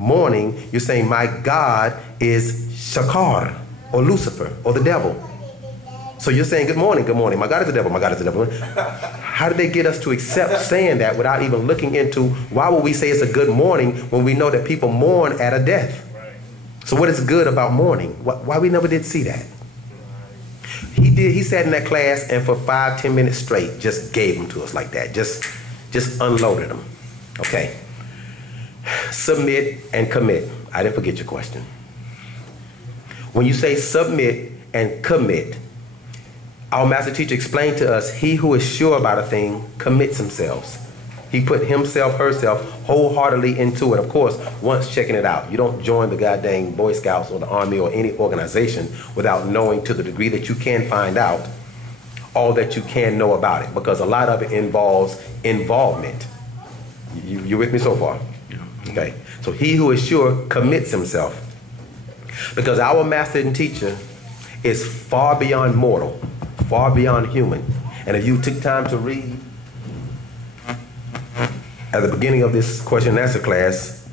morning, you're saying my God is Shakar, or Lucifer, or the devil. So you're saying good morning, my God is the devil, my God is the devil. How did they get us to accept saying that without even looking into why would we say it's a good morning when we know that people mourn at a death? So what is good about mourning? Why we never did see that? He sat in that class and for 5-10 minutes straight just gave them to us like that. Just unloaded them. Okay. Submit and commit. I didn't forget your question. When you say submit and commit, our master teacher explained to us, he who is sure about a thing commits himself. He put himself, herself, wholeheartedly into it. Of course, once checking it out. You don't join the goddamn Boy Scouts or the Army or any organization without knowing to the degree that you can find out all that you can know about it. Because a lot of it involves involvement. You with me so far? Okay. So he who is sure commits himself. Because our master and teacher is far beyond mortal, far beyond human. And if you took time to read at the beginning of this question and answer class,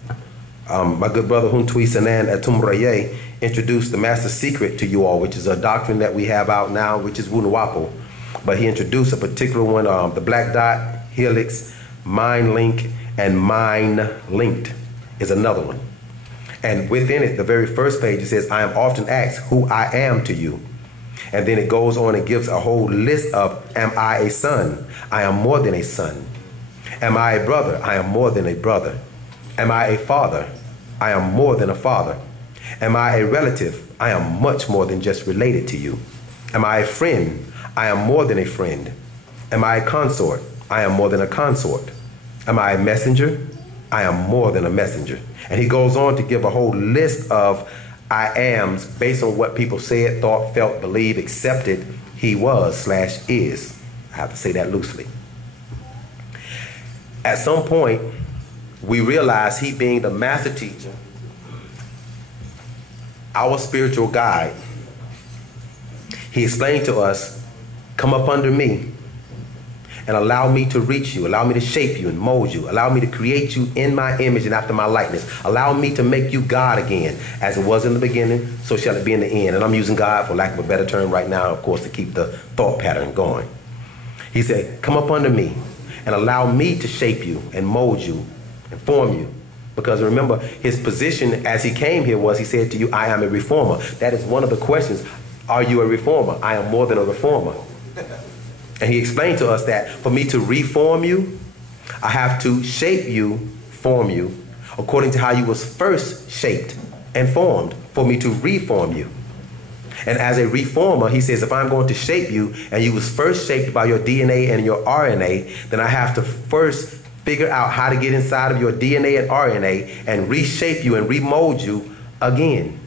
my good brother Wu-Nuwaup-Wu-nuwaupu introduced the master secret to you all, which is a doctrine that we have out now, which is Wu-Nuwaup-Wu. But he introduced a particular one, the black dot, helix, mind link, and mind linked is another one. And within it, the very first page, it says, I am often asked who I am to you. And then it goes on and gives a whole list of, am I a son? I am more than a son. Am I a brother? I am more than a brother. Am I a father? I am more than a father. Am I a relative? I am much more than just related to you. Am I a friend? I am more than a friend. Am I a consort? I am more than a consort. Am I a messenger? I am more than a messenger. And he goes on to give a whole list of I ams based on what people said, thought, felt, believed, accepted he was / is. I have to say that loosely. At some point, we realize he being the master teacher, our spiritual guide, he explained to us, come up under me and allow me to reach you, allow me to shape you and mold you, allow me to create you in my image and after my likeness, allow me to make you God again, as it was in the beginning, so shall it be in the end. And I'm using God for lack of a better term right now, of course, to keep the thought pattern going. He said, come up under me and allow me to shape you and mold you and form you. Because remember, his position as he came here was, he said to you, I am a reformer. That is one of the questions. Are you a reformer? I am more than a reformer. And he explained to us that for me to reform you, I have to shape you, form you, according to how you was first shaped and formed, for me to reform you. And as a reformer, he says, if I'm going to shape you and you was first shaped by your DNA and your RNA, then I have to first figure out how to get inside of your DNA and RNA and reshape you and remold you again.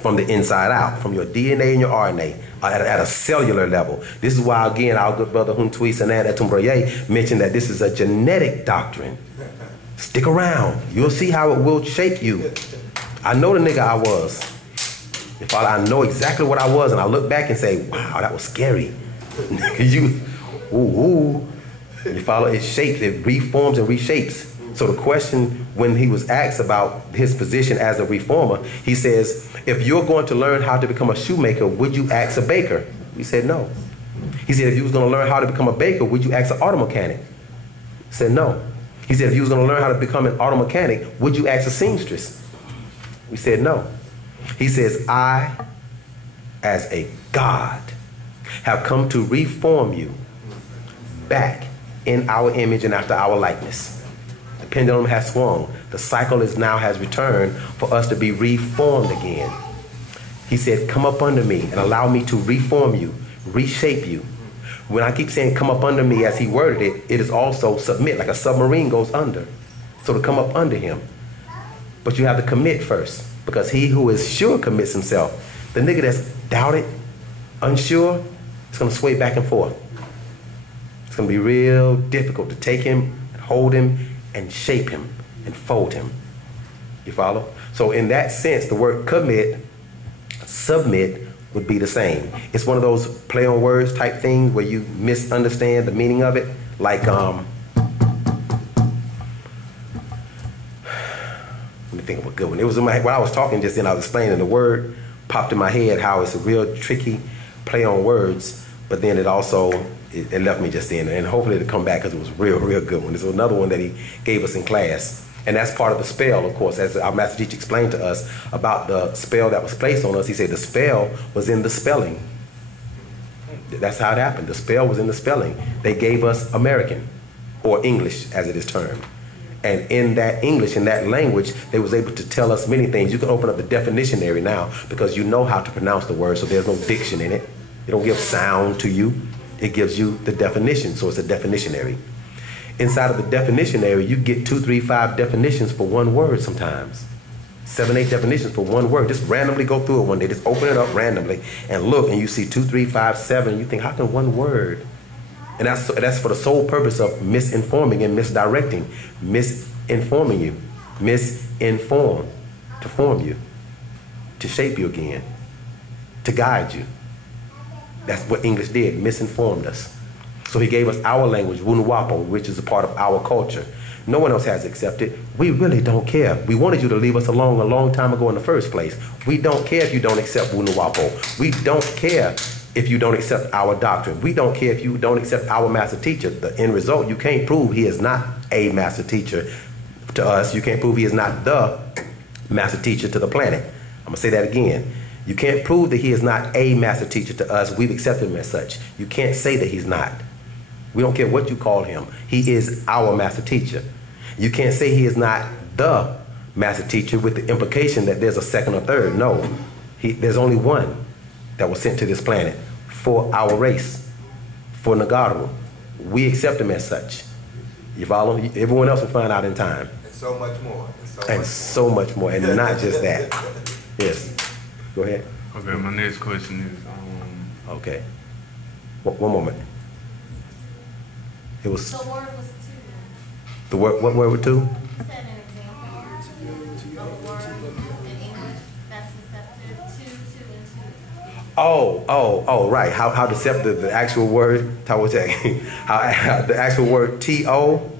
From the inside out, from your DNA and your RNA at a cellular level. This is why, again, our good brother Wu-Nuwaup-Wu-nuwaupu mentioned that this is a genetic doctrine. Stick around. You'll see how it will shape you. I know the nigga I was. If I know exactly what I was, and I look back and say, wow, that was scary. You follow, it shapes, it reforms and reshapes. So the question, when he was asked about his position as a reformer, he says, if you're going to learn how to become a shoemaker, would you ask a baker? We said no. He said, if you was going to learn how to become a baker, would you ask an auto mechanic? We said no. He said, if you was going to learn how to become an auto mechanic, would you ask a seamstress? We said no. He says, I, as a God, have come to reform you back in our image and after our likeness. The pendulum has swung. The cycle has returned for us to be reformed again. He said, come up under me and allow me to reform you, reshape you. When I keep saying come up under me as he worded it, it is also submit, like a submarine goes under. So to come up under him. But you have to commit first, because he who is sure commits himself. The nigga that's doubted, unsure, it's going to sway back and forth. It's going to be real difficult to take him and hold him and shape him and fold him. You follow? So in that sense, the word commit, submit would be the same. It's one of those play on words type things where you misunderstand the meaning of it. Like, Let me think of a good one. It was in my, while I was talking just then, I was explaining the word popped in my head, how it's a real tricky play on words, but then it also, it left me just then, and hopefully it'll come back because it was a real good one. This was another one that he gave us in class, and that's part of the spell, of course, as our master teacher explained to us about the spell that was placed on us. He said the spell was in the spelling. That's how it happened. The spell was in the spelling. They gave us American, or English as it is termed. And in that English, in that language, they was able to tell us many things. You can open up the definitionary now because you know how to pronounce the word, so there's no diction in it. It don't give sound to you. It gives you the definition, so it's a definitionary. Inside of the definitionary, you get 2, 3, 5 definitions for one word sometimes. 7, 8 definitions for one word. Just randomly go through it one day. Just open it up randomly and look, and you see 2, 3, 5, 7. You think, how can one word? And that's for the sole purpose of misinforming and misdirecting. Misinforming you. Misinform. To form you. To shape you again. To guide you. That's what English did. Misinformed us. So he gave us our language, Wu-nuwaup-Wu, which is a part of our culture. No one else has accepted. We really don't care. We wanted you to leave us alone a long time ago in the first place. We don't care if you don't accept Wu-nuwaup-Wu. We don't care if you don't accept our doctrine. We don't care if you don't accept our master teacher. The end result, you can't prove he is not a master teacher to us. You can't prove he is not the master teacher to the planet. I'm going to say that again. You can't prove that he is not a master teacher to us. We've accepted him as such. You can't say that he's not. We don't care what you call him. He is our master teacher. You can't say he is not the master teacher with the implication that there's a second or third. No, there's only one that was sent to this planet for our race, for Nagaru. We accept him as such. You follow? Everyone else will find out in time. And so much more. And so much more. And not just that. Yes. Go ahead. Okay, my next question is... Okay. One moment. It was... The word was two. The word, what word was two? Set an example of a word in English that's deceptive. Two, and two. Oh, right. How deceptive the actual word, how the actual word T-O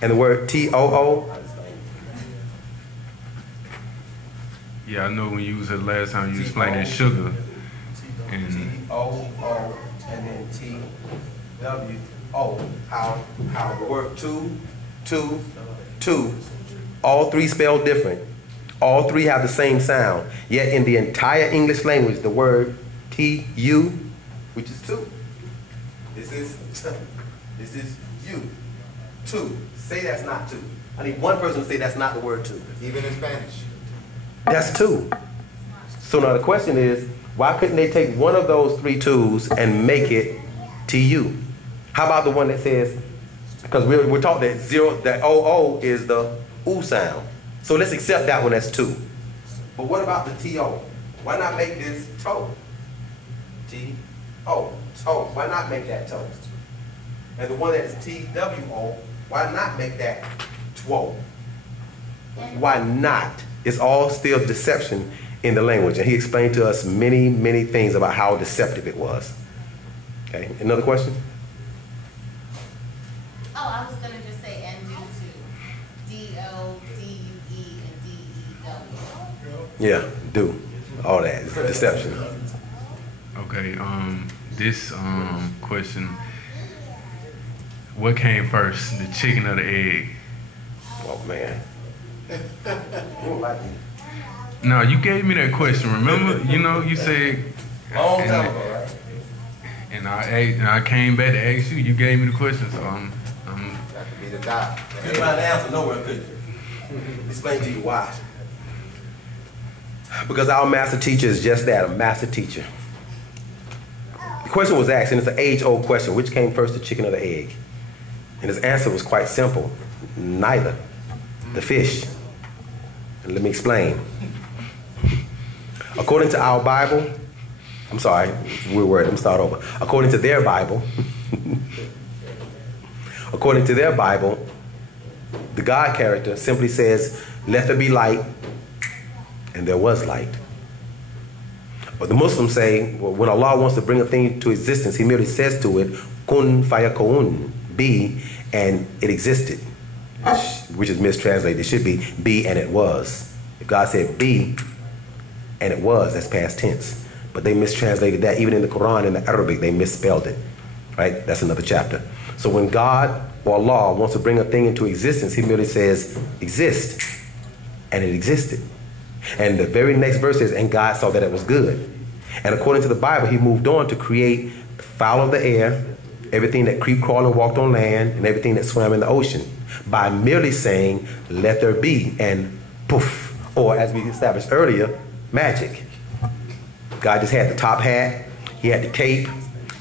and the word T-O-O. Yeah, I know when you was here last time, you explained sugar. And T-O-O and then T-W-O. How the word two, all three spell different. All three have the same sound. Yet in the entire English language, the word T-U, which is two. This is you. Two. Say that's not two. I need one person to say that's not the word two. Even in Spanish. That's two. So now the question is, why couldn't they take one of those 3 twos and make it T-U? How about the one that says, because we're taught that that O-O is the U sound. So let's accept that one as 2. But what about the T-O? Why not make this toe? T-O, toe. Why not make that toe? And the one that is T-W-O, why not make that two? Why not? It's all still deception in the language. And he explained to us many, many things about how deceptive it was. Okay, another question? Oh, I was going to just say and due to. D-O, D-U-E, and D-E-W. Yeah, do. All that. It's deception. okay, this question, what came first, the chicken or the egg? Oh, man. You don't like me. No, you gave me that question, remember? You know, you said... Long time ago, right? And I came back to ask you, you gave me the question, so I'm That could be the dot. You couldn't find the answer nowhere, could you? Explain to you why. Because our master teacher is just that, a master teacher. The question was asked, and it's an age-old question, which came first, the chicken or the egg? And his answer was quite simple, neither. The fish. And let me explain. According to our Bible, I'm sorry, weird word, let me start over. According to their Bible, the God character simply says, let there be light, and there was light. But the Muslims say, well, when Allah wants to bring a thing to existence, He merely says to it, kun fayakun, be, and it existed. which is mistranslated. It should be and it was. If God said be and it was, that's past tense. But they mistranslated that. Even in the Quran, in the Arabic, they misspelled it. Right? That's another chapter. So when God or Allah wants to bring a thing into existence, he merely says, exist. And it existed. And the very next verse says, and God saw that it was good. And according to the Bible, he moved on to create the fowl of the air, everything that creep, crawled, and walked on land, and everything that swam in the ocean, by merely saying, let there be, and poof. Or as we established earlier, magic. God just had the top hat, he had the cape,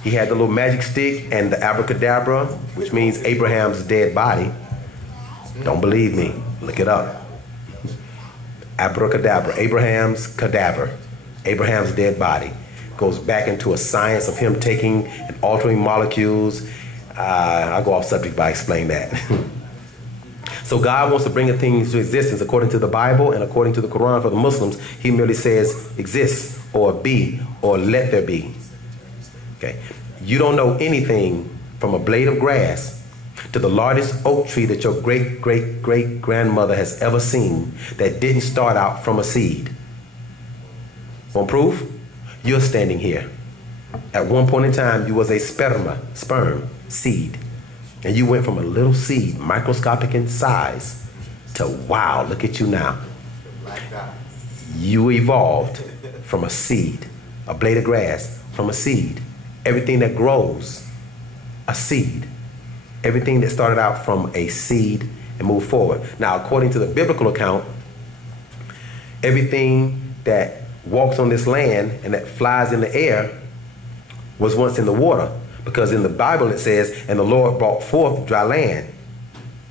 he had the little magic stick, and the abracadabra, which means Abraham's dead body. Don't believe me, look it up. Abracadabra, Abraham's cadaver, Abraham's dead body. Goes back into a science of him taking and altering molecules. I'll go off subject by explaining that. So God wants to bring a thing into existence according to the Bible and according to the Quran. For the Muslims, he merely says exist or be or let there be. Okay. You don't know anything from a blade of grass to the largest oak tree that your great-great-great-grandmother has ever seen that didn't start out from a seed. Want proof? You're standing here. At one point in time, you was a sperm, seed. And you went from a little seed, microscopic in size, to wow, look at you now. You evolved from a seed, a blade of grass, from a seed. Everything that grows, a seed. Everything that started out from a seed and moved forward. Now, according to the biblical account, everything that walks on this land and that flies in the air was once in the water, because in the Bible it says, and the Lord brought forth dry land,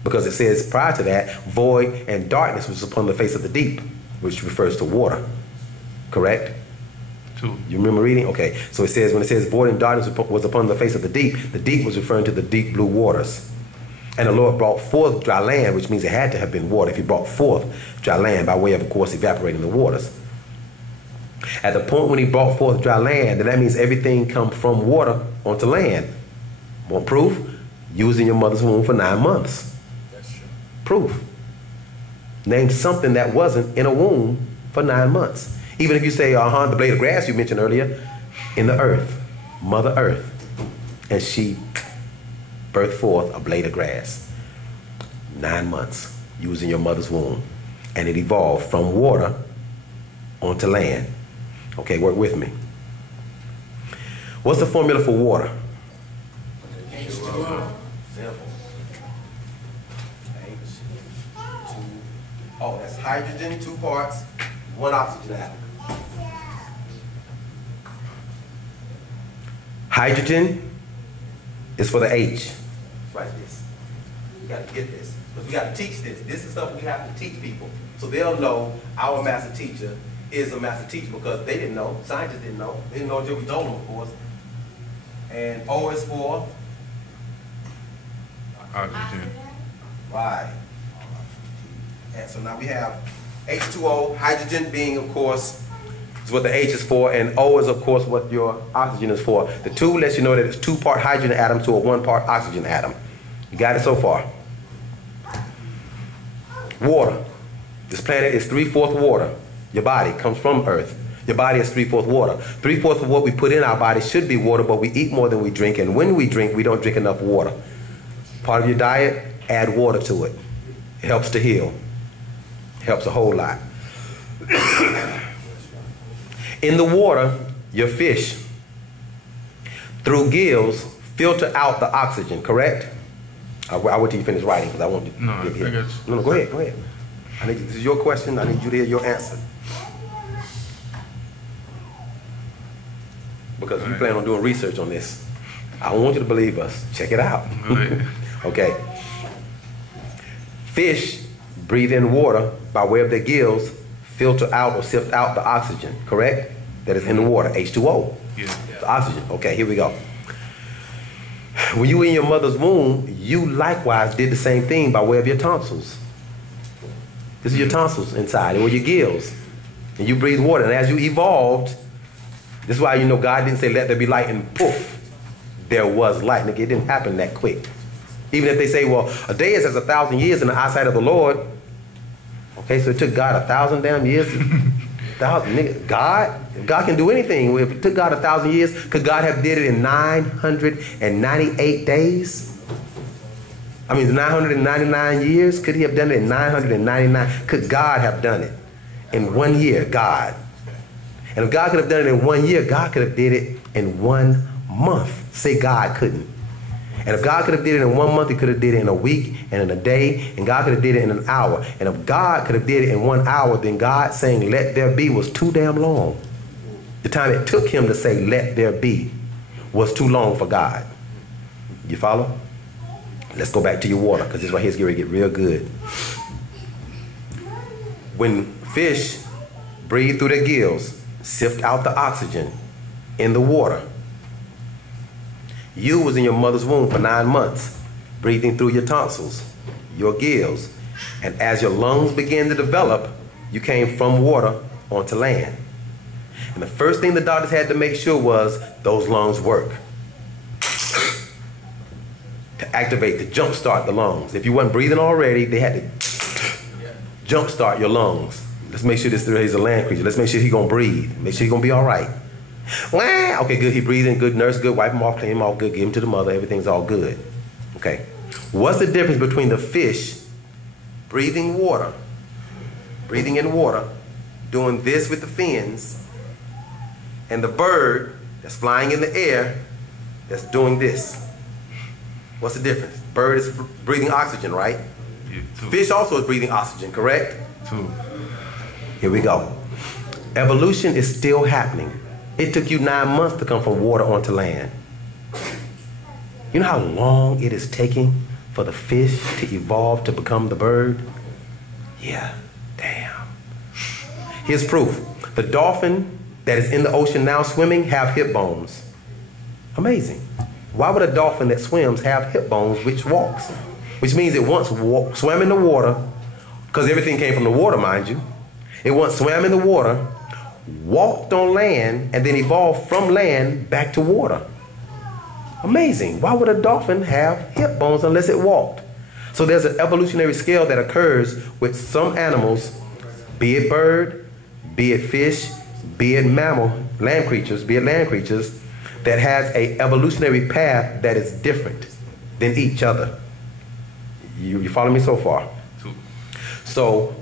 because it says prior to that, void and darkness was upon the face of the deep, which refers to water. Correct? True. You remember reading? Okay. So it says, when it says void and darkness was upon the face of the deep was referring to the deep blue waters. And the Lord brought forth dry land, which means it had to have been water if he brought forth dry land by way of course, evaporating the waters. At the point when he brought forth dry land, then that means everything come from water onto land. Want proof? You was in your mother's womb for 9 months. That's true. Proof. Name something that wasn't in a womb for 9 months. Even if you say, the blade of grass you mentioned earlier, in the earth, Mother Earth, and she birthed forth a blade of grass. 9 months, you was in your mother's womb, and it evolved from water onto land. Okay, work with me. What's the formula for water? H2O. Simple. Oh, that's hydrogen, 2 parts, 1 oxygen atom. Hydrogen is for the H. Write this. We got to get this. Because we got to teach this. This is something we have to teach people. So they'll know our master teacher is a master teacher, because they didn't know. Scientists didn't know. They didn't know until we told them, of course. And O is for? Oxygen. Right. And so now we have H2O, hydrogen being, of course, is what the H is for, and O is, of course, what your oxygen is for. The 2 lets you know that it's 2-part hydrogen atom to a 1-part oxygen atom. You got it so far? Water. This planet is 3/4 water. Your body comes from Earth. Your body is 3/4 water. 3/4 of what we put in our body should be water, but we eat more than we drink, and when we drink, we don't drink enough water. Part of your diet, add water to it. It helps to heal. It helps a whole lot. In the water, your fish, through gills, filter out the oxygen, correct? I'll wait till you finish writing, because I want to No, get here. I got you. No, go ahead. This is your question. I need you to hear your answer. Because you plan on doing research on this. I don't want you to believe us. Check it out. Right. Okay. Fish breathe in water by way of their gills, filter out or sift out the oxygen, correct? That is in the water, H2O. Yeah. The oxygen. Okay, here we go. When you were in your mother's womb, you likewise did the same thing by way of your tonsils. This is your tonsils inside, or your gills. And you breathe water. And as you evolved, this is why you know God didn't say let there be light and poof, there was light. Nigga, it didn't happen that quick. Even if they say, well, a day is as 1,000 years in the eyesight of the Lord. Okay, so it took God 1,000 damn years. God can do anything. If it took God 1,000 years, could God have did it in 998 days? I mean, 999 years? Could he have done it in 999? Could God have done it in 1 year? God. And if God could have done it in 1 year, God could have did it in 1 month. Say God couldn't. And if God could have did it in 1 month, he could have did it in a week and in a day, and God could have did it in an hour. And if God could have did it in 1 hour, then God saying let there be was too damn long. The time it took him to say let there be was too long for God. You follow? Let's go back to your water, because this right here is going to get real good. When fish breathe through their gills, sift out the oxygen in the water. You was in your mother's womb for 9 months, breathing through your tonsils, your gills, and as your lungs began to develop, you came from water onto land. And the first thing the doctors had to make sure was those lungs work. To activate, to jumpstart the lungs. If you weren't breathing already, they had to jumpstart your lungs. Let's make sure this is a land creature. Let's make sure he's going to breathe. Make sure he's going to be all right. Wah! Okay, good. He breathing. Good nurse. Good. Wipe him off. Clean him off. Good. Give him to the mother. Everything's all good. Okay. What's the difference between the fish breathing water, breathing in water, doing this with the fins, and the bird that's flying in the air that's doing this? What's the difference? Bird is breathing oxygen, right? Yeah, Fish also is breathing oxygen, correct? Two. Here we go. Evolution is still happening. It took you 9 months to come from water onto land. You know how long it is taking for the fish to evolve to become the bird? Yeah, damn. Here's proof. The dolphin that is in the ocean now swimming have hip bones. Amazing. Why would a dolphin that swims have hip bones which walks? Which means it once swam in the water, because everything came from the water, mind you. It once swam in the water, walked on land, and then evolved from land back to water. Amazing. Why would a dolphin have hip bones unless it walked? So there's an evolutionary scale that occurs with some animals, be it bird, be it fish, be it mammal, land creatures, that has a evolutionary path that is different than each other. You follow me so far? So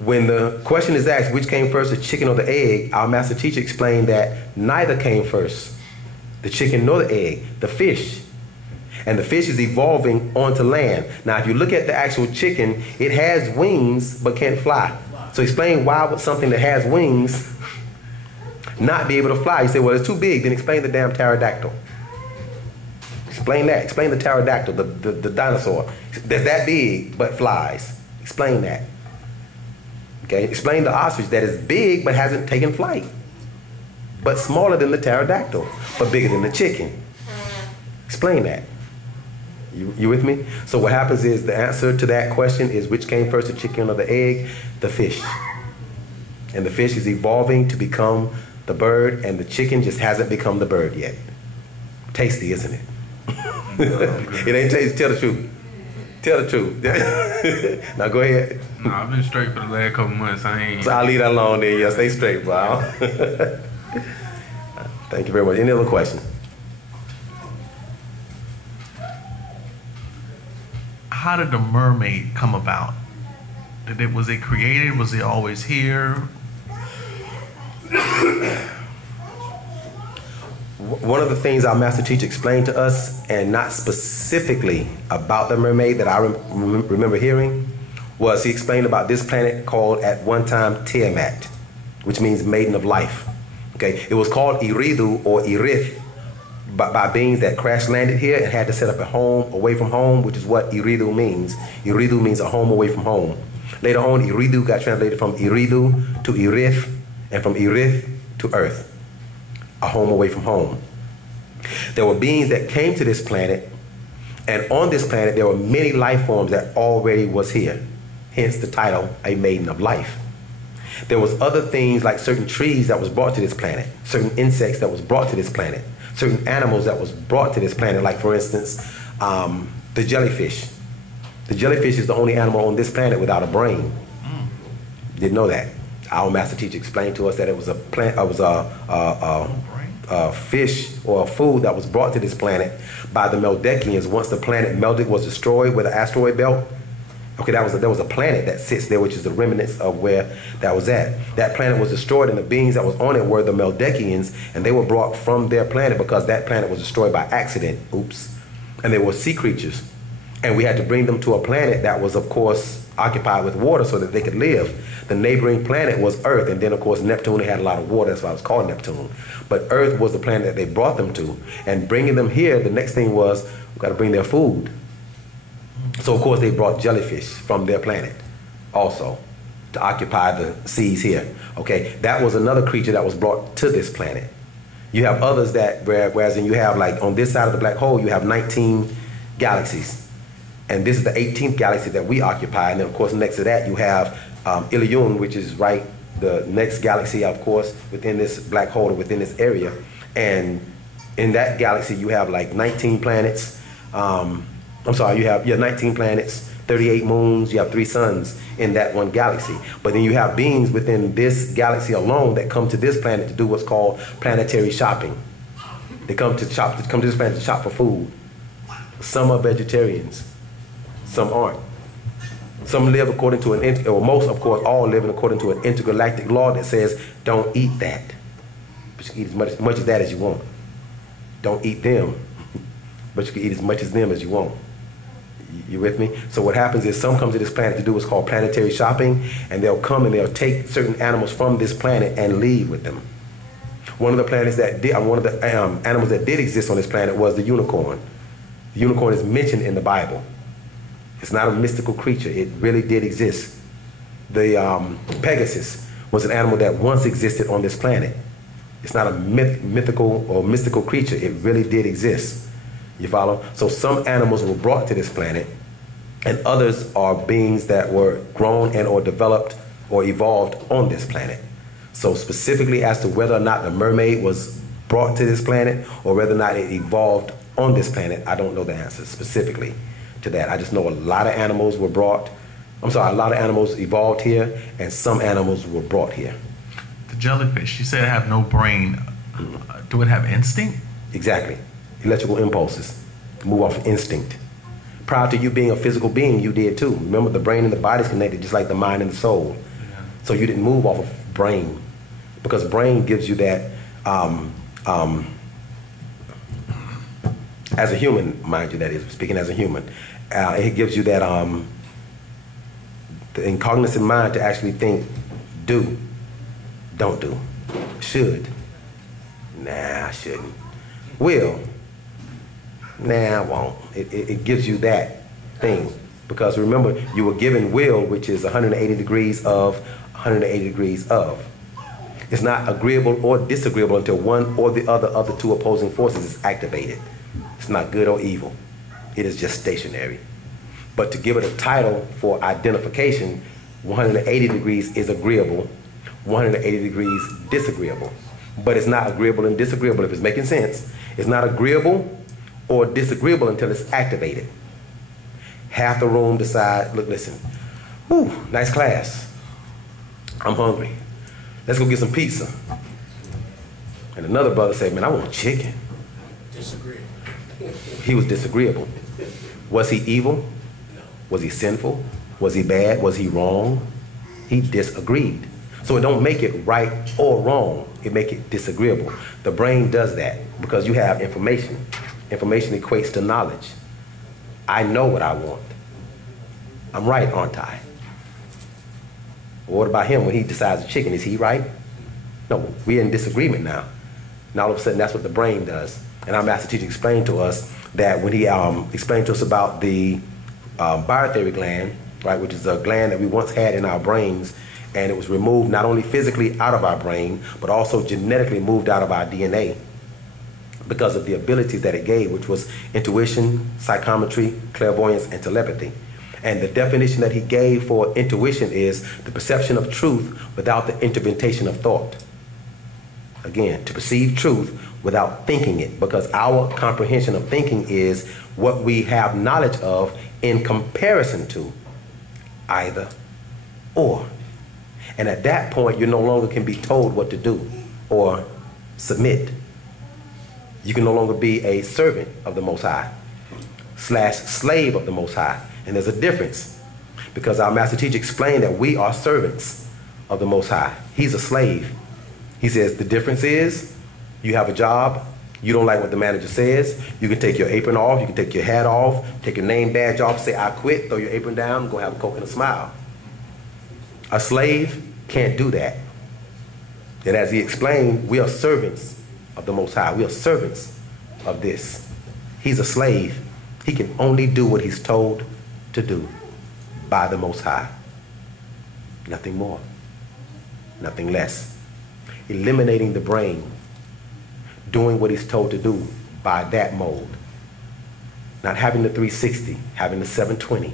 when the question is asked, which came first, the chicken or the egg, our master teacher explained that neither came first, the chicken nor the egg, the fish. And the fish is evolving onto land. Now, if you look at the actual chicken, it has wings but can't fly. So explain why would something that has wings not be able to fly? You say, well, it's too big. Then explain the damn pterodactyl. Explain that. Explain the pterodactyl, the dinosaur that's that big but flies. Explain that. Okay. Explain the ostrich that is big but hasn't taken flight, but smaller than the pterodactyl, but bigger than the chicken. Explain that. You with me? So what happens is the answer to that question is which came first, the chicken or the egg? The fish. And the fish is evolving to become the bird, and the chicken just hasn't become the bird yet. Tasty, isn't it? It ain't tasty. Tell the truth. Tell the truth. Now go ahead. No, I've been straight for the last couple months. I ain't. So I'll leave that alone then. Yeah, stay straight, bro. Thank you very much. Any other questions? How did the mermaid come about? Was it created? Was it always here? One of the things our master teacher explained to us, and not specifically about the mermaid that I remember hearing, was he explained about this planet called at one time Tiamat, which means maiden of life. Okay, it was called Eridu or Erith by beings that crash landed here and had to set up a home away from home, which is what Eridu means. Eridu means a home away from home. Later on, Eridu got translated from Eridu to Erith, and from Erith to Earth, a home away from home. There were beings that came to this planet, and on this planet there were many life forms that already was here, hence the title, A Maiden of Life. There was other things like certain trees that was brought to this planet, certain insects that was brought to this planet, certain animals that was brought to this planet, like for instance, The jellyfish. The jellyfish is the only animal on this planet without a brain. Didn't know that. Our master teacher explained to us that it was a plant. It was a fish or a food that was brought to this planet by the Meldekians. Once the planet melted, was destroyed with an asteroid belt. Okay, there was a planet that sits there, which is the remnants of where that was at. That planet was destroyed, and the beings that was on it were the Meldekians, and they were brought from their planet because that planet was destroyed by accident. Oops. And they were sea creatures. And we had to bring them to a planet that was, of course, occupied with water so that they could live. The neighboring planet was Earth, and then, of course, Neptune had a lot of water. That's why it was called Neptune. But Earth was the planet that they brought them to. And bringing them here, the next thing was, we've got to bring their food. So, of course, they brought jellyfish from their planet also to occupy the seas here. Okay, that was another creature that was brought to this planet. You have others that, whereas you have, like, on this side of the black hole, you have 19 galaxies. And this is the 18th galaxy that we occupy. And then, of course, next to that, you have Ilion, which is right the next galaxy, of course, within this black hole or within this area. And in that galaxy, you have like 19 planets. You have 19 planets, 38 moons, you have 3 suns in that one galaxy. But then you have beings within this galaxy alone that come to this planet to do what's called planetary shopping. They come to this planet to shop for food. Some are vegetarians, some aren't. Some live according to most, of course, all living according to an intergalactic law that says, don't eat that. But you can eat as much of that as you want. Don't eat them, but you can eat as much as them as you want. You with me? So what happens is some come to this planet to do what's called planetary shopping, and they'll come and they'll take certain animals from this planet and leave with them. One of the planets that did, one of the animals that did exist on this planet was the unicorn. The unicorn is mentioned in the Bible. It's not a mystical creature. It really did exist. The Pegasus was an animal that once existed on this planet. It's not a mythical or mystical creature. It really did exist. You follow? So some animals were brought to this planet, and others are beings that were grown and or developed or evolved on this planet. So specifically as to whether or not the mermaid was brought to this planet or whether or not it evolved on this planet, I don't know the answer specifically to that. I just know a lot of animals were brought. A lot of animals evolved here, and some animals were brought here. The jellyfish, you said it have no brain. Do it have instinct? Exactly. Electrical impulses. Move off of instinct. Prior to you being a physical being, you did too. Remember, the brain and the body is connected just like the mind and the soul. Yeah. So you didn't move off of brain, because brain gives you that, as a human, mind you, that is, speaking as a human, it gives you that the incognizant mind to actually think, do, don't do, should, nah, I shouldn't, will, nah, I won't. It gives you that thing, because remember, you were given will, which is 180 degrees of 180 degrees of. It's not agreeable or disagreeable until one or the other of the two opposing forces is activated. It's not good or evil. It is just stationary. But to give it a title for identification, 180 degrees is agreeable, 180 degrees disagreeable. But it's not agreeable and disagreeable, if it's making sense. It's not agreeable or disagreeable until it's activated. Half the room decide, look, listen, whew, nice class. I'm hungry. Let's go get some pizza. And another brother said, man, I want chicken. Disagreeable. He was disagreeable. Was he evil? No. Was he sinful? Was he bad? Was he wrong? He disagreed. So it don't make it right or wrong. It make it disagreeable. The brain does that because you have information. Information equates to knowledge. I know what I want. I'm right, aren't I? Well, what about him when he decides chicken? Is he right? No, we're in disagreement now. Now all of a sudden that's what the brain does. And our master teacher explained to us that when he explained to us about the barytheric gland, right, which is a gland that we once had in our brains, and it was removed not only physically out of our brain, but also genetically moved out of our DNA because of the abilities that it gave, which was intuition, psychometry, clairvoyance, and telepathy. And the definition that he gave for intuition is the perception of truth without the interpretation of thought. Again, to perceive truth without thinking it, because our comprehension of thinking is what we have knowledge of in comparison to either or. And at that point, you no longer can be told what to do or submit. You can no longer be a servant of the Most High / slave of the Most High. And there's a difference, because our master teacher explained that we are servants of the Most High. He's a slave. He says the difference is you have a job, you don't like what the manager says, you can take your apron off, you can take your hat off, take your name badge off, say I quit, throw your apron down, go have a Coke and a smile. A slave can't do that. And as he explained, we are servants of the Most High. We are servants of this. He's a slave. He can only do what he's told to do by the Most High. Nothing more, nothing less. Eliminating the brain, doing what he's told to do by that mode. Not having the 360, having the 720.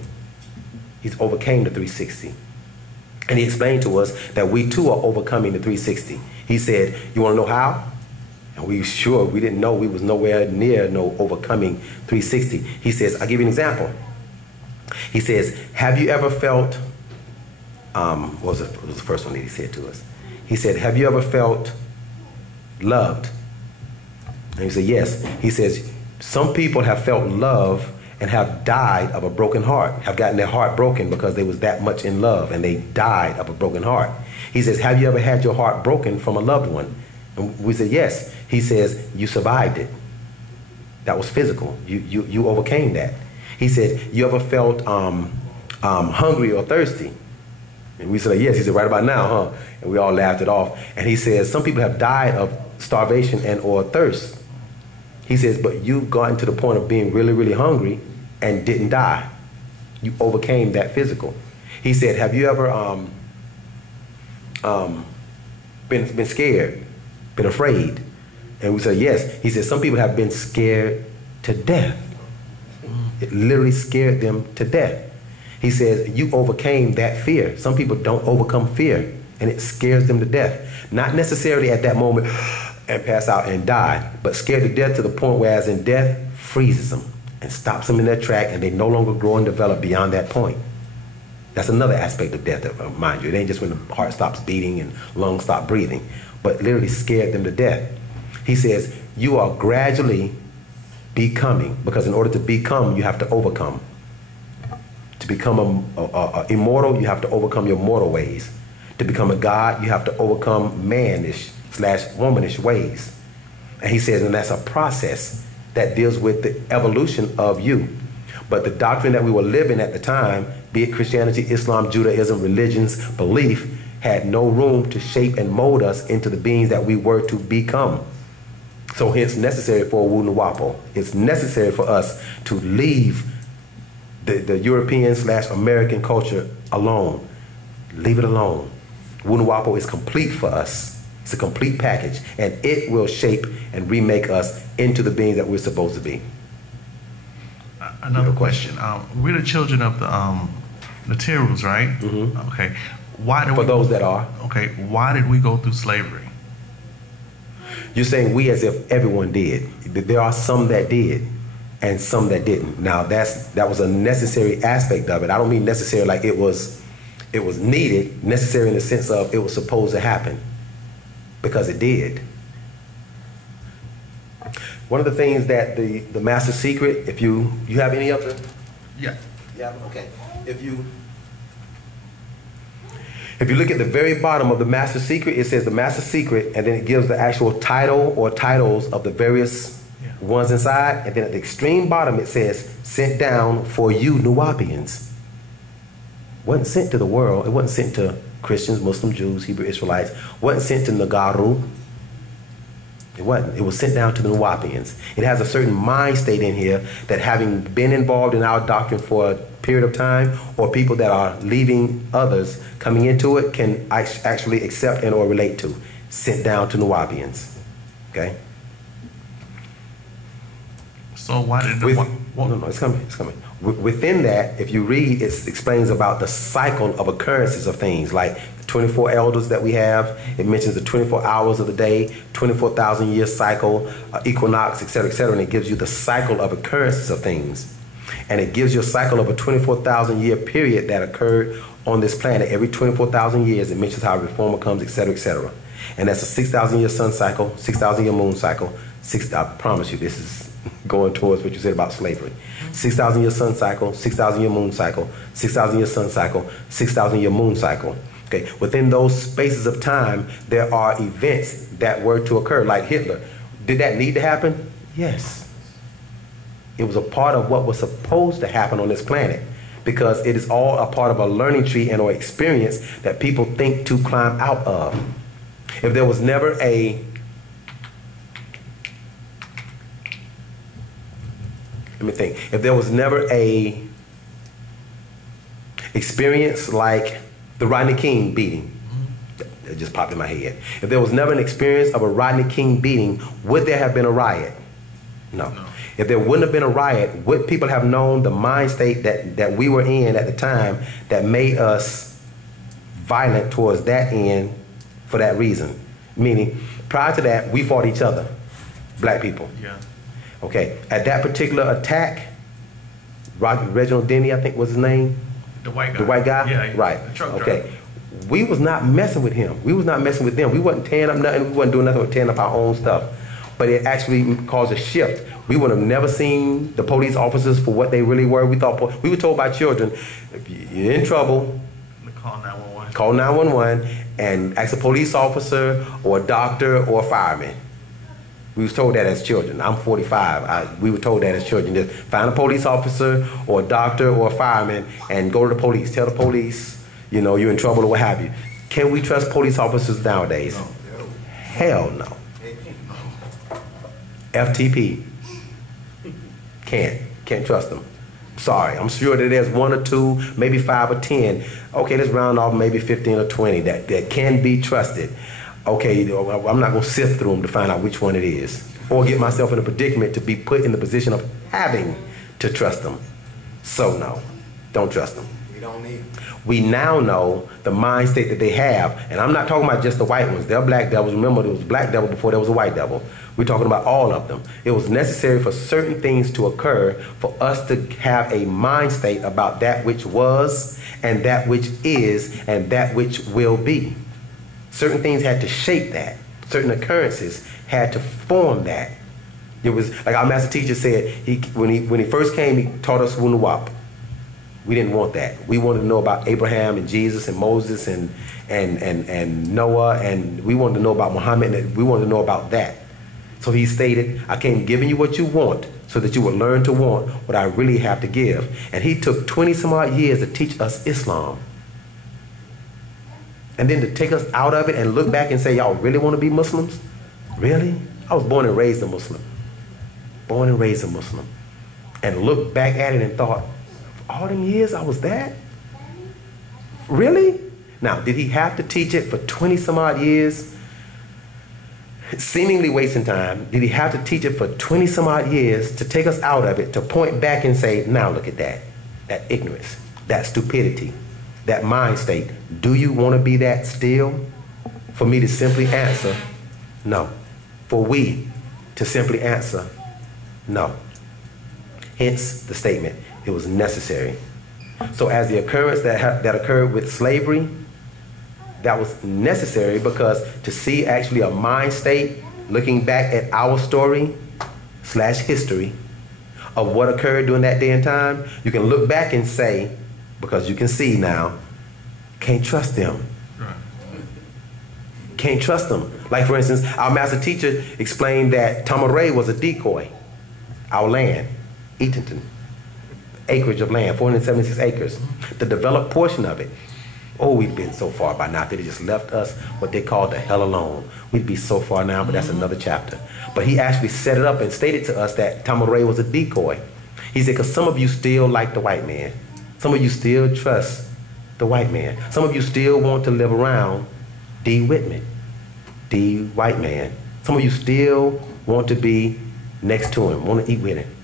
He's overcame the 360. And he explained to us that we too are overcoming the 360. He said, you want to know how? And we didn't know. We was nowhere near no overcoming 360. He says, I'll give you an example. He says, have you ever felt, what was the first one that he said to us? He said, have you ever felt loved? And he said, yes. He says, some people have felt love and have died of a broken heart, have gotten their heart broken because they was that much in love and they died of a broken heart. He says, have you ever had your heart broken from a loved one? And we said, yes. He says, you survived it. That was physical. You overcame that. He said, you ever felt hungry or thirsty? And we said, yes. He said, right about now, huh? And we all laughed it off. And he says, some people have died of starvation and or thirst. He says, but you've gotten to the point of being really, really hungry and didn't die. You overcame that physical. He said, have you ever been scared, been afraid? And we said, yes. He said, some people have been scared to death. It literally scared them to death. He says, you overcame that fear. Some people don't overcome fear, and it scares them to death. Not necessarily at that moment and pass out and die, but scared to death to the point where, as in death, freezes them and stops them in their track, and they no longer grow and develop beyond that point. That's another aspect of death, mind you. It ain't just when the heart stops beating and lungs stop breathing, but literally scared them to death. He says, you are gradually becoming, because in order to become, you have to overcome. To become immortal, you have to overcome your mortal ways. To become a god, you have to overcome mannish / womanish ways. And he says, and that's a process that deals with the evolution of you. But the doctrine that we were living at the time, be it Christianity, Islam, Judaism, religions, belief, had no room to shape and mold us into the beings that we were to become. So hence necessary for Wu-nuwaup-Wu. It's necessary for us to leave the European / American culture alone. Leave it alone. Wu-nuwaup-Wu is complete for us. It's a complete package, and it will shape and remake us into the beings that we're supposed to be. Another question. We're the children of the materials, right? Mm-hmm. Okay. Why did those that are. Okay. Why did we go through slavery? You're saying we as if everyone did. There are some that did and some that didn't. Now that was a necessary aspect of it. I don't mean necessary like it was needed, necessary in the sense of it was supposed to happen, because it did. One of the things that the master secret, if you have any other? Yeah. Yeah, okay. If you look at the very bottom of the master secret, it says the master secret, and then it gives the actual title or titles of the various ones inside, and then at the extreme bottom it says, sent down for you Nuwaupians. Wasn't sent to the world. It wasn't sent to Christians, Muslims, Jews, Hebrew Israelites. Wasn't sent to Nagaru. It wasn't. It was sent down to the Nuwaupians. It has a certain mind state in here that, having been involved in our doctrine for a period of time, or people that are leaving others coming into it, can actually accept and or relate to. Sent down to Nuwaupians. Okay? So why did no, it's coming. It's coming. Within that, if you read, it explains about the cycle of occurrences of things, like 24 elders that we have. It mentions the 24 hours of the day, 24,000 year cycle, equinox, etc., and it gives you the cycle of occurrences of things. And it gives you a cycle of a 24,000 year period that occurred on this planet. Every 24,000 years, it mentions how a reformer comes, etc., etc. And that's a 6,000 year sun cycle, 6,000 year moon cycle. I promise you, this is going towards what you said about slavery. 6,000 year sun cycle, 6,000 year moon cycle, 6,000 year sun cycle, 6,000 year moon cycle. Okay, within those spaces of time, there are events that were to occur, like Hitler. Did that need to happen? Yes. It was a part of what was supposed to happen on this planet, because it is all a part of a learning tree and or experience that people think to climb out of. If there was never a if there was never a experience like the Rodney King beating, it just popped in my head. If there was never an experience of a Rodney King beating, would there have been a riot? No. If there wouldn't have been a riot, would people have known the mind state that we were in at the time that made us violent towards that end for that reason? Meaning, prior to that, we fought each other, black people. Yeah. Okay, at that particular attack, Reginald Denny, I think was his name. The white guy. The white guy? Yeah. Right. The truck Okay. driver. We was not messing with him. We was not messing with them. We wasn't tearing up nothing. We wasn't doing nothing but tearing up our own stuff. But it actually caused a shift. We would have never seen the police officers for what they really were. We were told by children, if you're in trouble, Call 911. call 911 and ask a police officer or a doctor or a fireman. We was told that as children. I'm 45. We were told that as children. Just find a police officer or a doctor or a fireman and go to the police. Tell the police, you know, you're in trouble or what have you. Can we trust police officers nowadays? No. Hell no. FTP. Can't trust them. Sorry. I'm sure that there's 1 or 2, maybe 5 or 10. Okay, let's round off maybe 15 or 20 that can be trusted. Okay, I'm not going to sift through them to find out which one it is, or get myself in a predicament to be put in the position of having to trust them. So no, don't trust them. We don't need them. We now know the mind state that they have, and I'm not talking about just the white ones. They're black devils. Remember, there was a black devil before there was a white devil. We're talking about all of them. It was necessary for certain things to occur for us to have a mind state about that which was, and that which is, and that which will be. Certain things had to shape that. Certain occurrences had to form that. It was like our master teacher said, when he first came, he taught us Wu-nuwaup. We didn't want that. We wanted to know about Abraham and Jesus and Moses and Noah, and we wanted to know about Muhammad, and we wanted to know about that. So he stated, I came giving you what you want so that you would learn to want what I really have to give. And he took 20 some odd years to teach us Islam. And then to take us out of it and look back and say, y'all really want to be Muslims? Really? I was born and raised a Muslim. Born and raised a Muslim. And looked back at it and thought, all them years I was that? Really? Now, did he have to teach it for 20 some odd years? Seemingly wasting time. Did he have to teach it for 20 some odd years to take us out of it, to point back and say, now look at that. That ignorance, that stupidity, that mind state. Do you want to be that still? For me to simply answer, no. For we to simply answer, no. Hence the statement, it was necessary. So as the occurrence that occurred with slavery, that was necessary because to see actually a mind state, looking back at our story / history of what occurred during that day and time, you can look back and say, because you can see now, can't trust them. Can't trust them. Like for instance, our master teacher explained that Tamaray was a decoy. Our land, Eatonton, acreage of land, 476 acres, the developed portion of it. Oh, we've been so far by now that they just left us what they call the hell alone. We'd be so far now, but that's another chapter. But he actually set it up and stated to us that Tamaray was a decoy. He said, because some of you still like the white man. Some of you still trust the white man. Some of you still want to live around D. Whitman, D. white man. Some of you still want to be next to him, want to eat with him,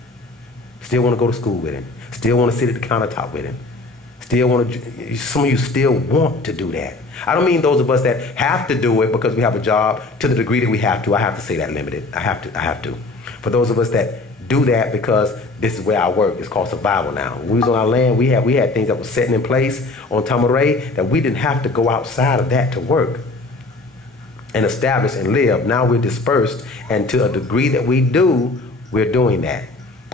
still want to go to school with him, still want to sit at the countertop with him. Still want to, some of you still want to do that. I don't mean those of us that have to do it because we have a job to the degree that we have to. I have to say that limited. I have to. For those of us that do that because this is where I work, it's called survival now. When we was on our land, we had things that were setting in place on Tamaray that we didn't have to go outside of that to work and establish and live. Now we're dispersed, and to a degree that we do, we're doing that.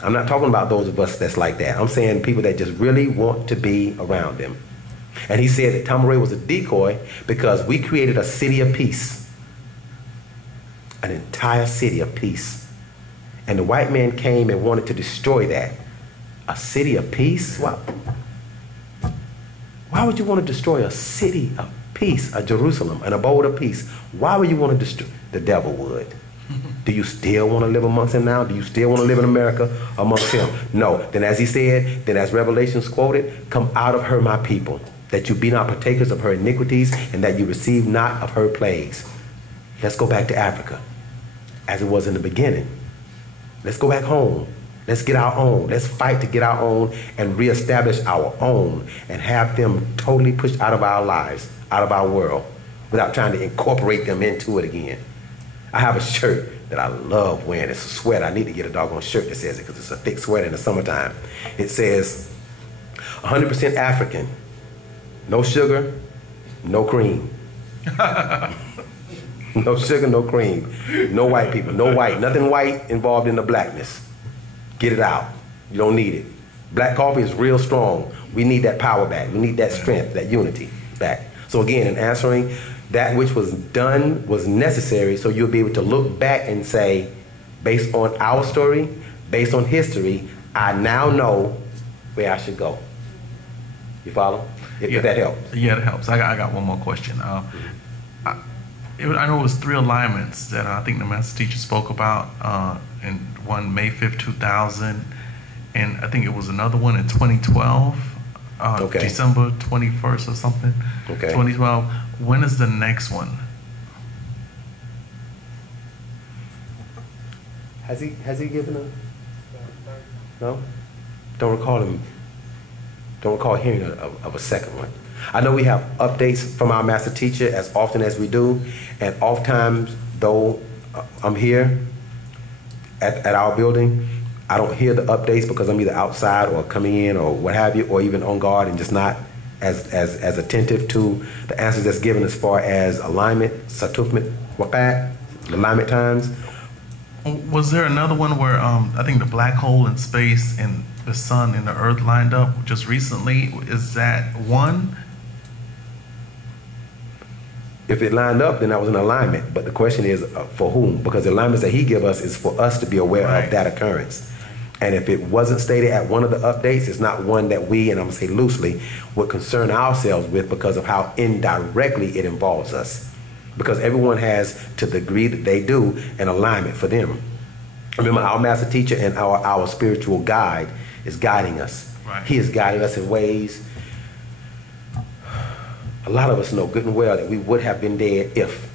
I'm not talking about those of us that's like that. I'm saying people that just really want to be around them. And he said that Tamaray was a decoy because we created a city of peace. An entire city of peace. And the white man came and wanted to destroy that. A city of peace? Why would you want to destroy a city of peace, a Jerusalem, an abode of peace? Why would you want to destroy? The devil would. Do you still want to live amongst him now? Do you still want to live in America amongst him? No. Then as he said, then as Revelations quoted, come out of her, my people, that you be not partakers of her iniquities, and that you receive not of her plagues. Let's go back to Africa, as it was in the beginning. Let's go back home. Let's get our own. Let's fight to get our own and reestablish our own and have them totally pushed out of our lives, out of our world, without trying to incorporate them into it again. I have a shirt that I love wearing. It's a sweater. I need to get a doggone shirt that says it because it's a thick sweater in the summertime. It says 100% African. No sugar, no cream. No sugar, no cream. No white people, no white. Nothing white involved in the blackness. Get it out. You don't need it. Black coffee is real strong. We need that power back. We need that strength, that unity back. So again, in answering, that which was done was necessary, so you'll be able to look back and say, based on our story, based on history, I now know where I should go. You follow? If that helps. Yeah, it helps. I got one more question. I know it was 3 alignments that I think the master teacher spoke about, and one May 5th, 2000, and I think it was another one in 2012, December 21st or something, 2012. When is the next one? Has he given a? No? Don't recall hearing of a second one. I know we have updates from our master teacher as often as we do, and oftentimes, though I'm here at our building, I don't hear the updates because I'm either outside or coming in or what have you, or even on guard and just not as attentive to the answers that's given as far as alignment, satufment, wapat, alignment times. Was there another one where I think the black hole in space and the sun and the earth lined up just recently? Is that one? If it lined up, then that was an alignment. But the question is for whom? Because the alignments that he give us is for us to be aware of that occurrence. And if it wasn't stated at one of the updates, it's not one that we, and I'm going to say loosely, would concern ourselves with because of how indirectly it involves us. Because everyone has, to the degree that they do, an alignment for them. Remember, our master teacher and our spiritual guide is guiding us. Right. He is guiding us in ways. A lot of us know good and well that we would have been dead if,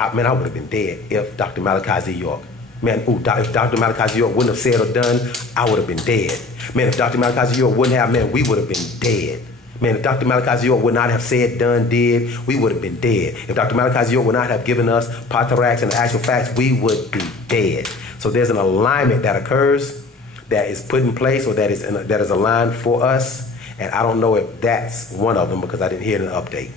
I would have been dead if Dr. Malachi Z. York. Man, if Dr. Malachi Z. York wouldn't have said or done, I would have been dead. Man, if Dr. Malachi Z. York wouldn't have, man, we would have been dead. Man, if Dr. Malachi Z. York would not have said, done, did, we would have been dead. If Dr. Malachi Z. York would not have given us pataraks and the actual facts, we would be dead. So there's an alignment that occurs, that is put in place, or that is aligned for us. And I don't know if that's one of them because I didn't hear an update.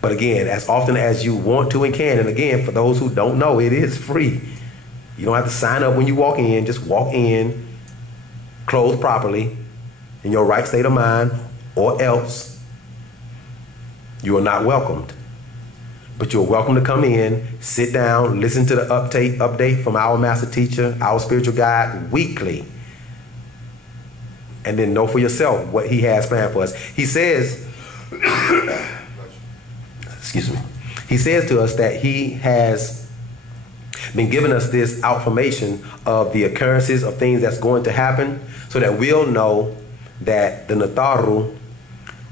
But again, as often as you want to and can, and again, for those who don't know, it is free. You don't have to sign up when you walk in. Just walk in, clothed properly, in your right state of mind, or else you are not welcomed. But you're welcome to come in, sit down, listen to the update from our master teacher, our spiritual guide, weekly. And then know for yourself what he has planned for us. He says, excuse me, he says to us that he has been giving us this information of the occurrences of things that's going to happen so that we'll know that the Nataru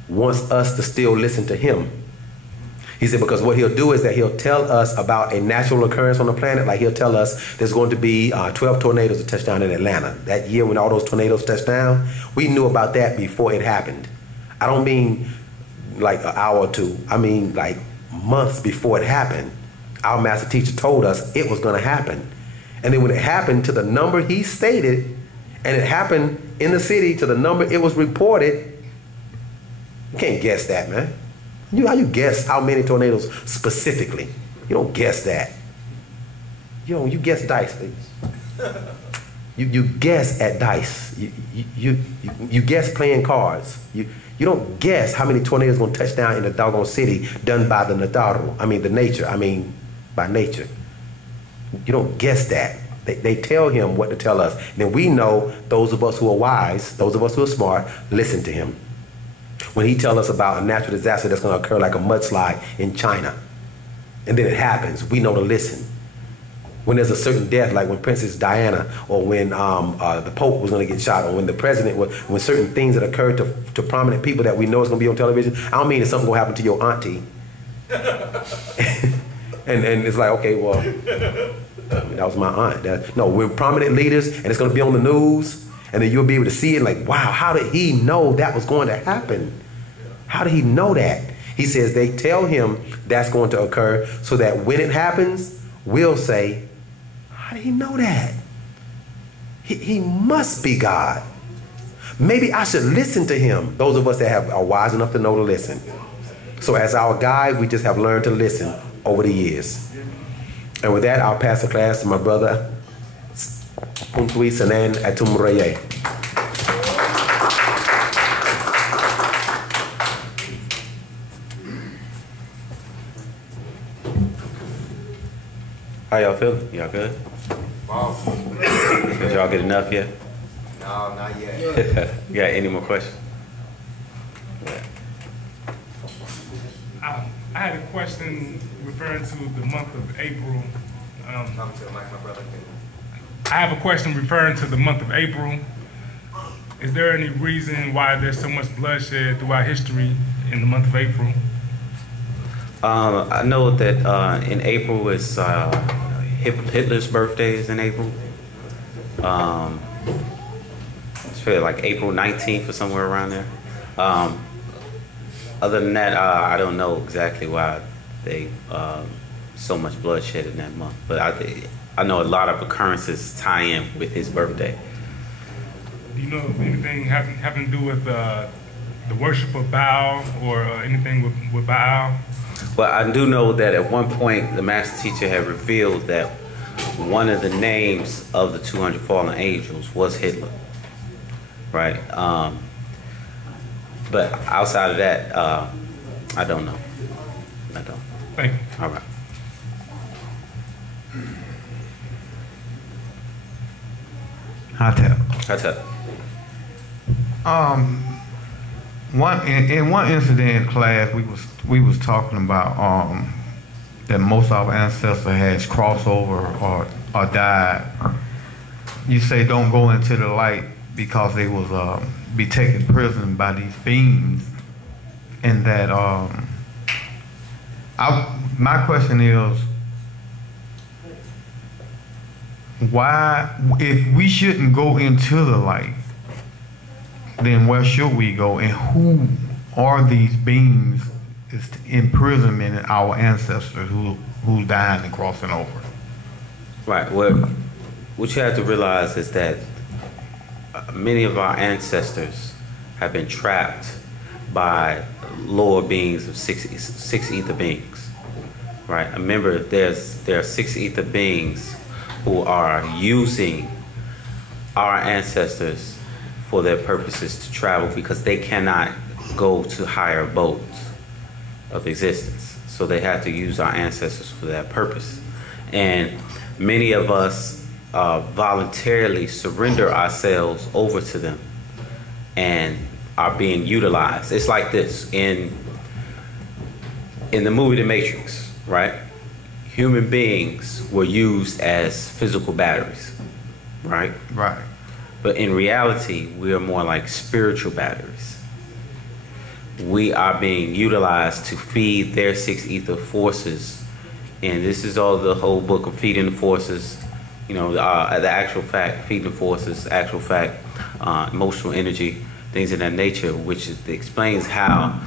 wants us to still listen to him. He said because what he'll do is that he'll tell us about a natural occurrence on the planet. Like he'll tell us there's going to be 12 tornadoes that touch down in Atlanta. That year when all those tornadoes touched down, we knew about that before it happened. I don't mean like an hour or two. I mean like months before it happened. Our master teacher told us it was going to happen. And then when it happened to the number he stated, and it happened in the city to the number it was reported, you can't guess that, man. How you guess how many tornadoes specifically? You don't guess that. You guess dice, please. You guess at dice. You guess playing cards. You don't guess how many tornadoes going to touch down in the doggone city done by the Nataru. I mean the nature. I mean by nature. You don't guess that. They tell him what to tell us. And then we know, those of us who are wise, those of us who are smart, listen to him. When he tells us about a natural disaster that's going to occur like a mudslide in China, and then it happens, we know to listen. When there's a certain death, like when Princess Diana, or when the Pope was going to get shot, or when the president was, when certain things that occurred to prominent people that we know is going to be on television, I don't mean that something going to happen to your auntie. and it's like, okay, well, that was my aunt. No, we're prominent leaders, and it's going to be on the news, and then you'll be able to see it like, wow, how did he know that was going to happen? How did he know that? He says they tell him that's going to occur so that when it happens, we'll say, how did he know that? He must be God. Maybe I should listen to him. Those of us that are wise enough to know to listen. So as our guide, we just have learned to listen over the years. And with that, I'll pass the class to my brother, Puntui Sanan Atumuraye. How y'all feeling? Y'all good? Wow. Did y'all get enough yet? No, not yet. You got any more questions? I had a question referring to the month of April. Come to the mic, my brother. I have a question referring to the month of April. Is there any reason why there's so much bloodshed throughout history in the month of April? I know that in April is Hitler's birthday is in April. It's really like April 19th or somewhere around there. Other than that, I don't know exactly why they so much bloodshed in that month. But I know a lot of occurrences tie in with his birthday. Do you know if anything having to do with the worship of Baal or anything with Baal? Well, I do know that at one point the master teacher had revealed that one of the names of the 200 fallen angels was Hitler, right? But outside of that, I don't know. I don't. Thank you. All right. Hotep. In one incident in class, we was talking about that most of our ancestors has crossed over or died. You say don't go into the light because they was be taken prison by these beings, and that my question is, why, if we shouldn't go into the light, then where should we go, and who are these beings is imprisoning our ancestors who died and crossing over? Right. Well, what you have to realize is that many of our ancestors have been trapped by lower beings of six ether beings. Right. Remember, there are 6 ether beings who are using our ancestors for their purposes to travel, because they cannot go to higher abodes of existence. So they have to use our ancestors for that purpose. And many of us voluntarily surrender ourselves over to them and are being utilized. It's like this in the movie The Matrix, right? Human beings were used as physical batteries, right? Right. But in reality, we are more like spiritual batteries. We are being utilized to feed their 6 ether forces. And this is all the whole book of Feeding the Forces. You know, the actual fact, feeding the forces, actual fact, emotional energy. things of that nature, which explains how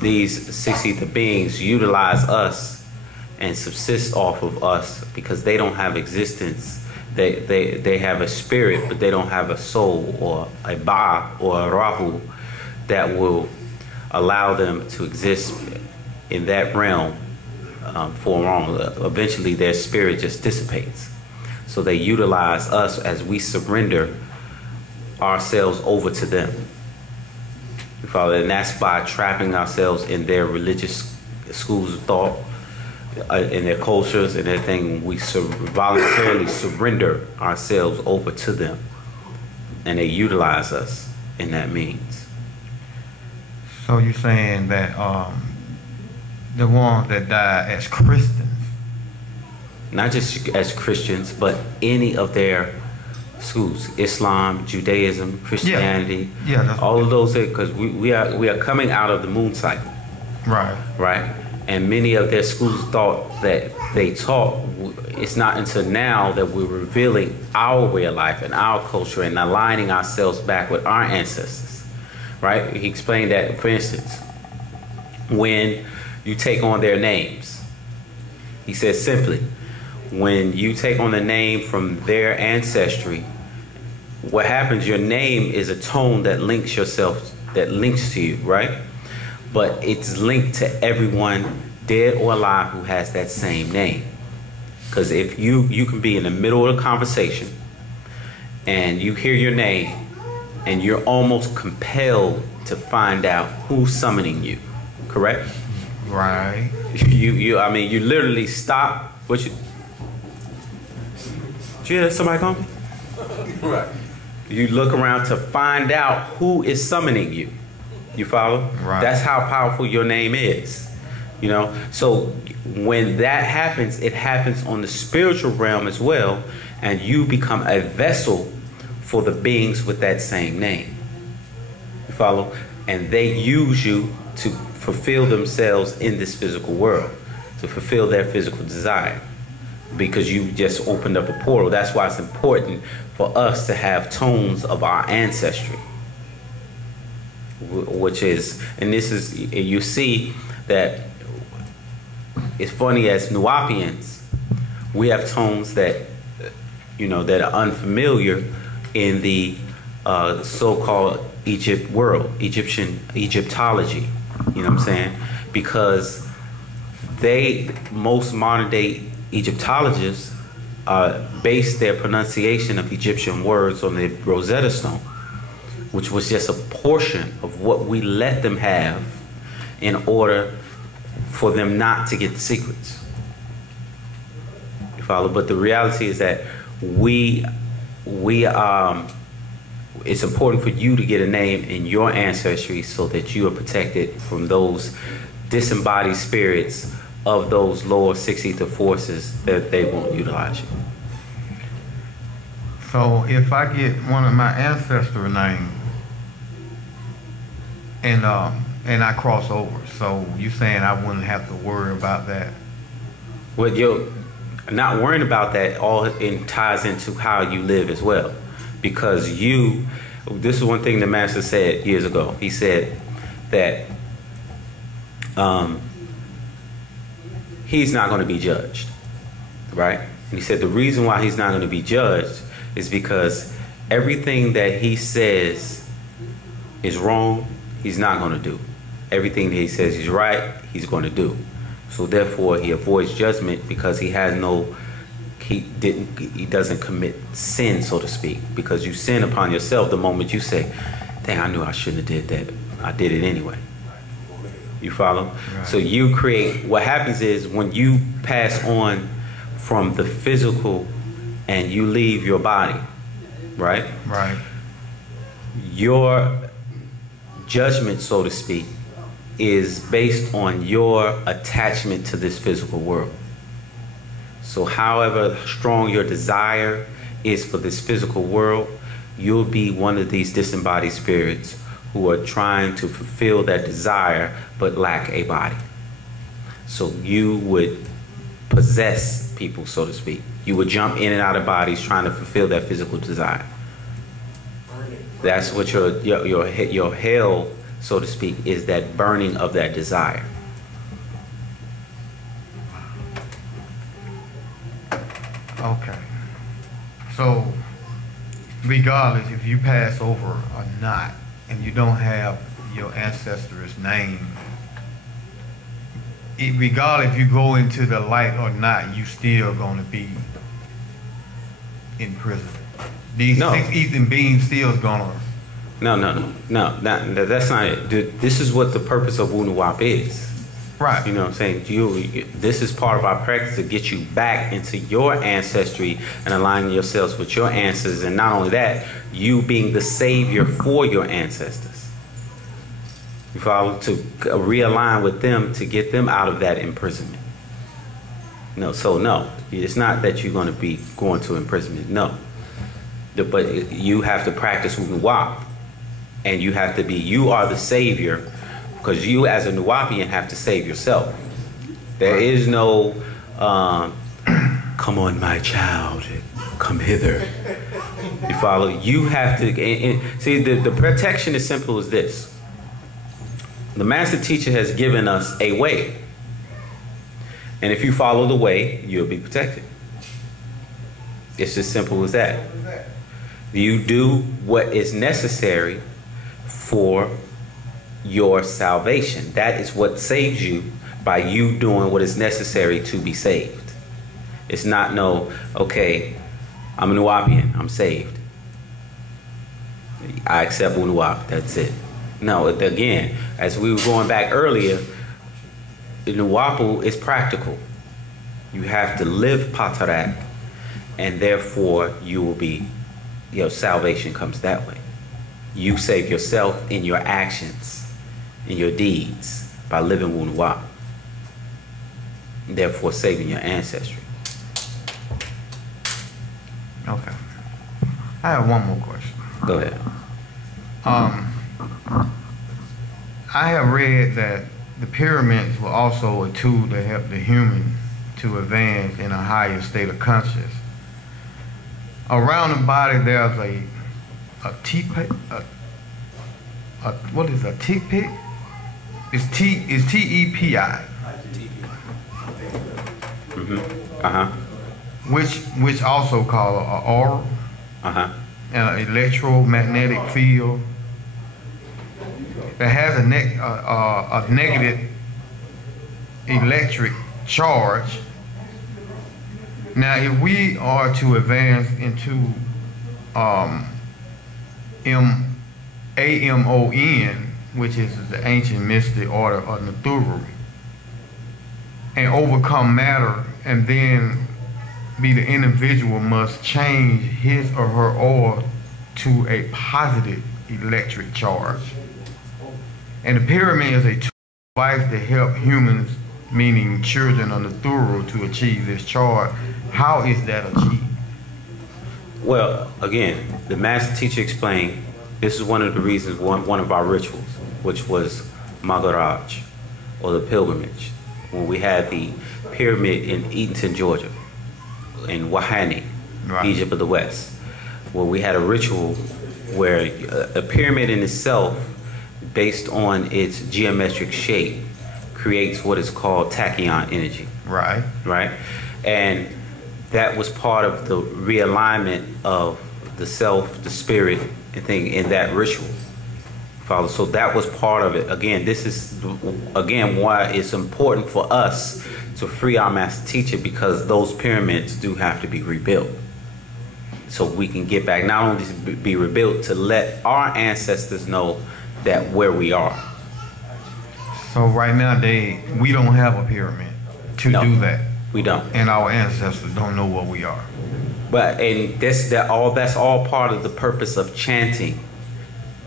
these 6 ether beings utilize us and subsist off of us, because they don't have existence. They have a spirit, but they don't have a soul or a ba or a rahu that will allow them to exist in that realm for long. Eventually their spirit just dissipates. So they utilize us as we surrender ourselves over to them. You follow? And that's by trapping ourselves in their religious schools of thought, in their cultures and everything. We voluntarily surrender ourselves over to them, and they utilize us in that means. So you're saying that the ones that died as Christians, not just as Christians, but any of their schools, Islam, Judaism, Christianity, all of those, because we are coming out of the moon cycle, right? And many of their schools thought that they taught, it's not until now that we're revealing our way of life and our culture and aligning ourselves back with our ancestors, right? He explained that, for instance, when you take on their names, he says simply, when you take on the name from their ancestry, what happens, your name is a tone that links yourself, that links to you, right? But it's linked to everyone, dead or alive, who has that same name. Because if you can be in the middle of a conversation and you hear your name and you're almost compelled to find out who's summoning you, correct? right? I mean, you literally stop. Did you hear somebody come? Right. You look around to find out who is summoning you. You follow? Right. That's how powerful your name is. You know? So when that happens, it happens on the spiritual realm as well, and you become a vessel for the beings with that same name. You follow? And they use you to fulfill themselves in this physical world, to fulfill their physical desire, because you just opened up a portal. That's why it's important for us to have tones of our ancestry, which is, and this is, you see that it's funny, as Nuwaupians, we have tones that, you know, that are unfamiliar in the so-called Egyptology, you know what I'm saying? Because most modern day Egyptologists base their pronunciation of Egyptian words on the Rosetta Stone, which was just a portion of what we let them have in order for them not to get the secrets. You follow? But the reality is that it's important for you to get a name in your ancestry so that you are protected from those disembodied spirits of those lower 6 ether forces, that they won't utilize you. So if I get one of my ancestral names and I cross over, so you saying I wouldn't have to worry about that? Well, you're not worrying about that. All it ties into how you live as well, because this is one thing the master said years ago. He said that he's not going to be judged, right? And he said the reason why he's not going to be judged is because everything that he says is wrong, he's not going to do. Everything that he says is right, he's going to do. So therefore, he avoids judgment, because he doesn't commit sin, so to speak, because you sin upon yourself the moment you say, dang, I knew I shouldn't have did that. I did it anyway. You follow? Right. So you create, what happens is when you pass on from the physical and you leave your body, right? Right. Your judgment, so to speak, is based on your attachment to this physical world. So however strong your desire is for this physical world, you'll be one of these disembodied spirits who are trying to fulfill that desire but lack a body. So you would possess people, so to speak. You would jump in and out of bodies trying to fulfill that physical desire. That's what your hell, so to speak, is that burning of that desire. Okay. So, regardless if you pass over or not, and you don't have your ancestor's name, regardless if you go into the light or not, you still going to be in prison. These 6 ether beings still gonna. No, that's not it. This is what the purpose of Wu-nuwaup is. Right. You know what I'm saying? This is part of our practice to get you back into your ancestry and aligning yourselves with your ancestors. And not only that, you being the savior for your ancestors. You follow? To realign with them to get them out of that imprisonment. No, it's not that you're going to be going to imprisonment. No. But you have to practice Wu-nuwaup. And you have to be, you are the savior, because you as a Nuwaupian have to save yourself. There is no, come on my child, come hither. You follow? You have to, see the protection is simple as this. The master teacher has given us a way. And if you follow the way, you'll be protected. It's as simple as that. You do what is necessary for your salvation. That is what saves you, by you doing what is necessary to be saved. It's not okay, I'm a Nuwaupian, I'm saved. I accept Wu-nuwaup, that's it. No, again, as we were going back earlier, the Nuwaupu is practical. You have to live Patarak, and therefore you will be, your salvation comes that way. You save yourself in your actions, in your deeds, by living Wu-nuwaup. Therefore saving your ancestry. Okay. I have one more question. Go ahead. I have read that the pyramids were also a tool to help the human to advance in a higher state of consciousness. Around the body there's a teepit. What is a teepit? It's T-E-P-I. Which also called an aura. And an electromagnetic field that has a negative electric charge. Now, if we are to advance into AMON, which is the ancient mystic order of Wu-nuwaup, and overcome matter, and then be the individual must change his or her aura to a positive electric charge. And the pyramid is a device to help humans, meaning children of Wu-nuwaup, to achieve this charge. How is that achieved? Well, again, the master teacher explained, this is one of the reasons, one of our rituals, which was Magaraj, or the pilgrimage, when we had the pyramid in Eatonton, Georgia, in Wahani, right, Egypt of the West, where we had a ritual where a pyramid in itself, based on its geometric shape, creates what is called tachyon energy. Right. Right? And that was part of the realignment of the self, the spirit, and thing in that ritual. Follow? So that was part of it. Again, this is, again, why it's important for us to free our master teacher, because those pyramids do have to be rebuilt. So we can get back, not only to be rebuilt, to let our ancestors know that where we are. So right now, we don't have a pyramid to do that. We don't. And our ancestors don't know what we are. But and that's all part of the purpose of chanting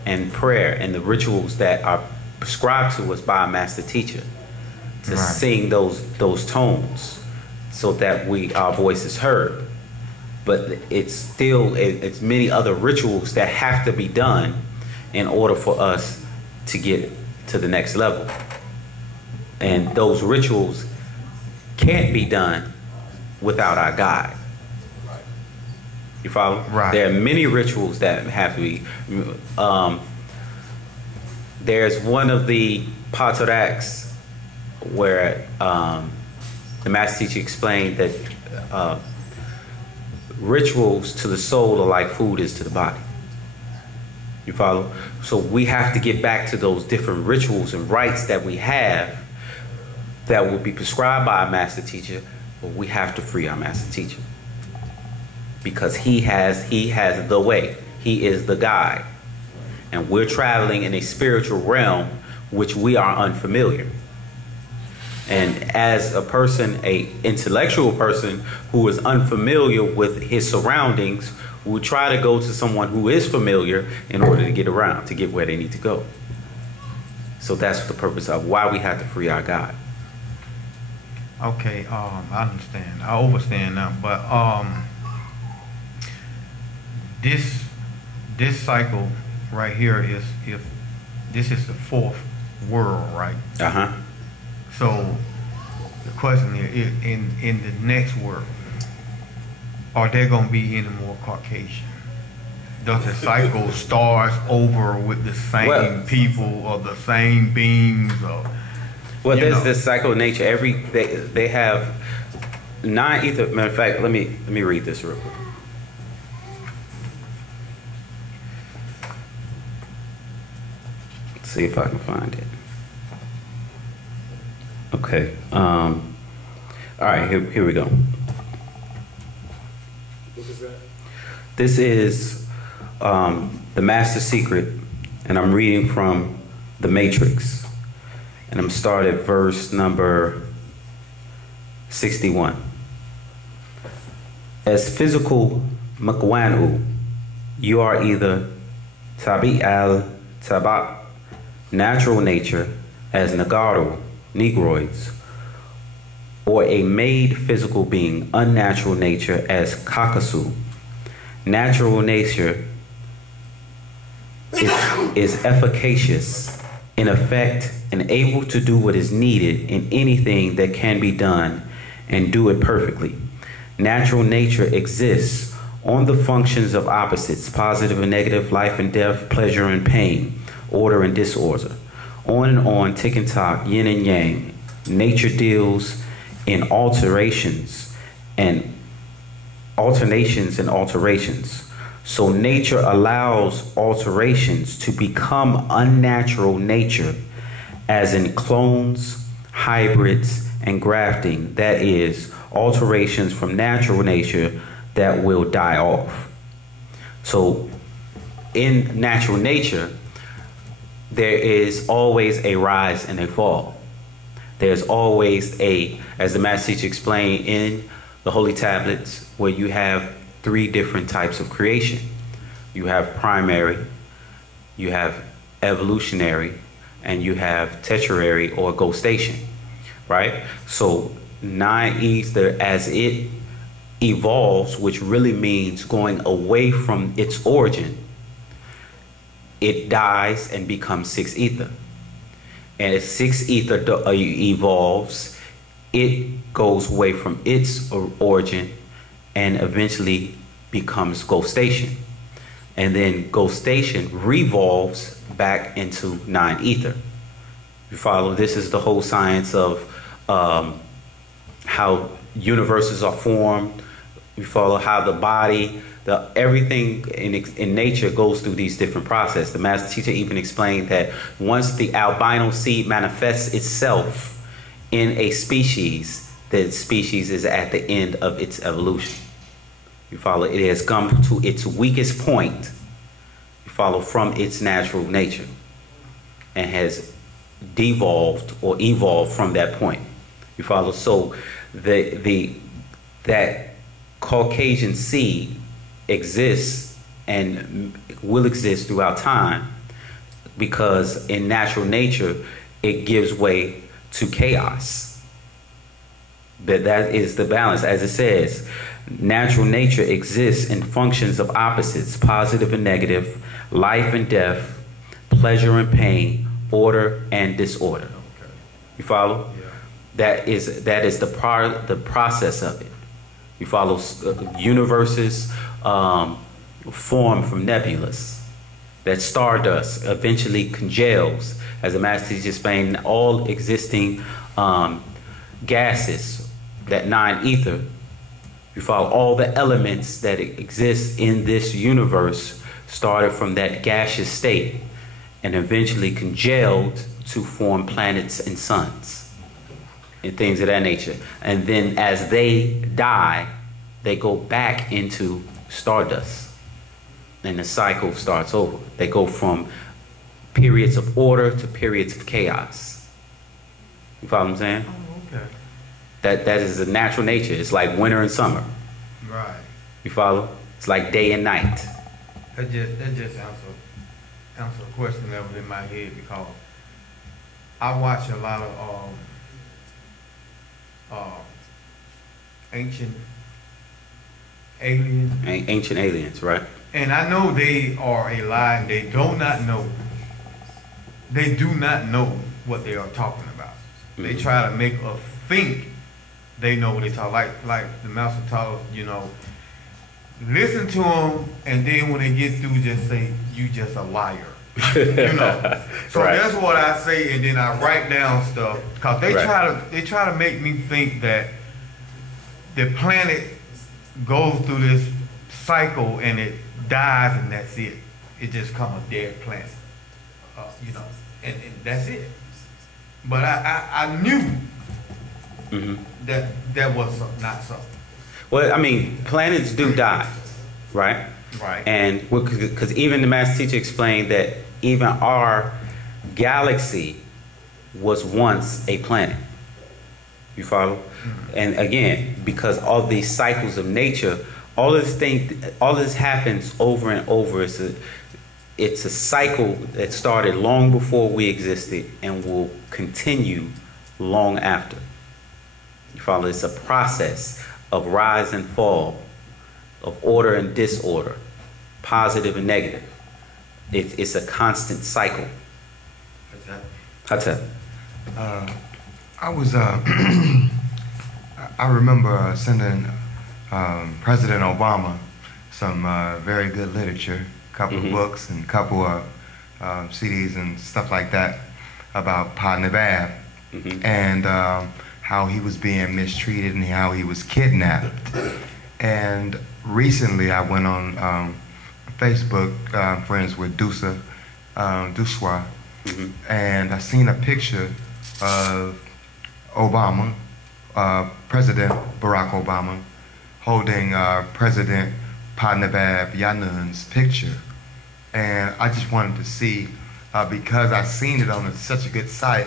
and prayer and the rituals that are prescribed to us by a master teacher, to sing those tones so that our voice is heard. But it's many other rituals that have to be done in order for us to get to the next level. And those rituals can't be done without our guide. You follow? Right. There are many rituals that have to be. There's one of the patoraks where the master teacher explained that rituals to the soul are like food is to the body. You follow? So we have to get back to those different rituals and rites that we have that will be prescribed by our master teacher, but we have to free our master teacher. Because he has the way. He is the guide. And we're traveling in a spiritual realm which we are unfamiliar. And as a person, a intellectual person who is unfamiliar with his surroundings, will try to go to someone who is familiar in order to get around, to get where they need to go. So that's the purpose of why we have to free our God. Okay, I understand. I understand now, but this cycle right here is, if this is the fourth world, right? Uh-huh. So the question is, in the next world, are there going to be any more Caucasian? Does the cycle start over with the same people or the same beings? Or, well, there's this cycle of nature. They have 9 ether. Matter of fact, let me read this real quick. Let's see if I can find it. Okay. All right. Here we go. What is that? This is the Master Secret, and I'm reading from The Matrix, and I'm starting at verse number 61. As physical Wu-nuwaup-Wu, you are either Tabi al-Tabat, natural nature, as Nagaru, Negroids, or a made physical being, unnatural nature, as Kakasu. Natural nature is efficacious, in effect, and able to do what is needed in anything that can be done, and do it perfectly. Natural nature exists on the functions of opposites, positive and negative, life and death, pleasure and pain, order and disorder. On and on, tick and tock, yin and yang. Nature deals in alternations and alterations. So nature allows alterations to become unnatural nature, as in clones, hybrids, and grafting. That is, alterations from natural nature that will die off. So in natural nature, there is always a rise and a fall. There's always as the Master Teacher explained in the Holy Tablets, where you have 3 different types of creation. You have primary, you have evolutionary, and you have tertiary or ghostation, right? So 9 ether, as it evolves, which really means going away from its origin, it dies and becomes 6 ether. And as 6 ether evolves, it goes away from its origin and eventually becomes ghostation. And then ghostation revolves back into 9 ether. You follow? This is the whole science of how universes are formed. You follow how the body, everything in nature goes through these different processes. The Master Teacher even explained that once the albino seed manifests itself in a species, the species is at the end of its evolution. You follow? It has come to its weakest point, you follow, from its natural nature, and has devolved or evolved from that point. You follow? So that Caucasian seed exists and will exist throughout time, because in natural nature it gives way to chaos. But that is the balance. As it says, natural nature exists in functions of opposites, positive and negative, life and death, pleasure and pain, order and disorder. You follow? Yeah. That is the process of it. You follow universes form from nebulas. That stardust eventually congeals, as the Master Teacher explained, all existing gases, that nine ether. You follow all the elements that exist in this universe started from that gaseous state and eventually congealed to form planets and suns and things of that nature. And then as they die, they go back into stardust and the cycle starts over. They go from periods of order to periods of chaos. You follow what I'm saying? Oh, okay. That is a natural nature. It's like winter and summer. Right. You follow? It's like day and night. That just answer a question that was in my head, because I watch a lot of ancient aliens. Ancient aliens, right? And I know they are alive. They do not know. They do not know what they are talking about. They try to make us think they know what they talk. Like the master taught us, you know, listen to them, and then when they get through, just say, "You just a liar." You know. So right. That's what I say, and then I write down stuff, because they try to make me think that the planet goes through this cycle and it dies and that's it. It just comes a dead planet, you know, and that's it. But I knew that was not so. Well, I mean, planets do die, right? Right. And because even the Master Teacher explained that even our galaxy was once a planet. You follow? And again, because all these cycles of nature, all this happens over and over. It's a cycle that started long before we existed and will continue long after. You follow? It's a process of rise and fall, of order and disorder, positive and negative. It's a constant cycle. Hatep. I was, I remember sending President Obama some very good literature, a couple of books and a couple of CDs and stuff like that about Wu-Nuwaup and how he was being mistreated and how he was kidnapped. And recently I went on Facebook, friends with Duswa, and I seen a picture of Obama, President Barack Obama, holding President Wu-Nuwaup-Wu-nuwaupu's picture. And I just wanted to see, because I seen it on such a good site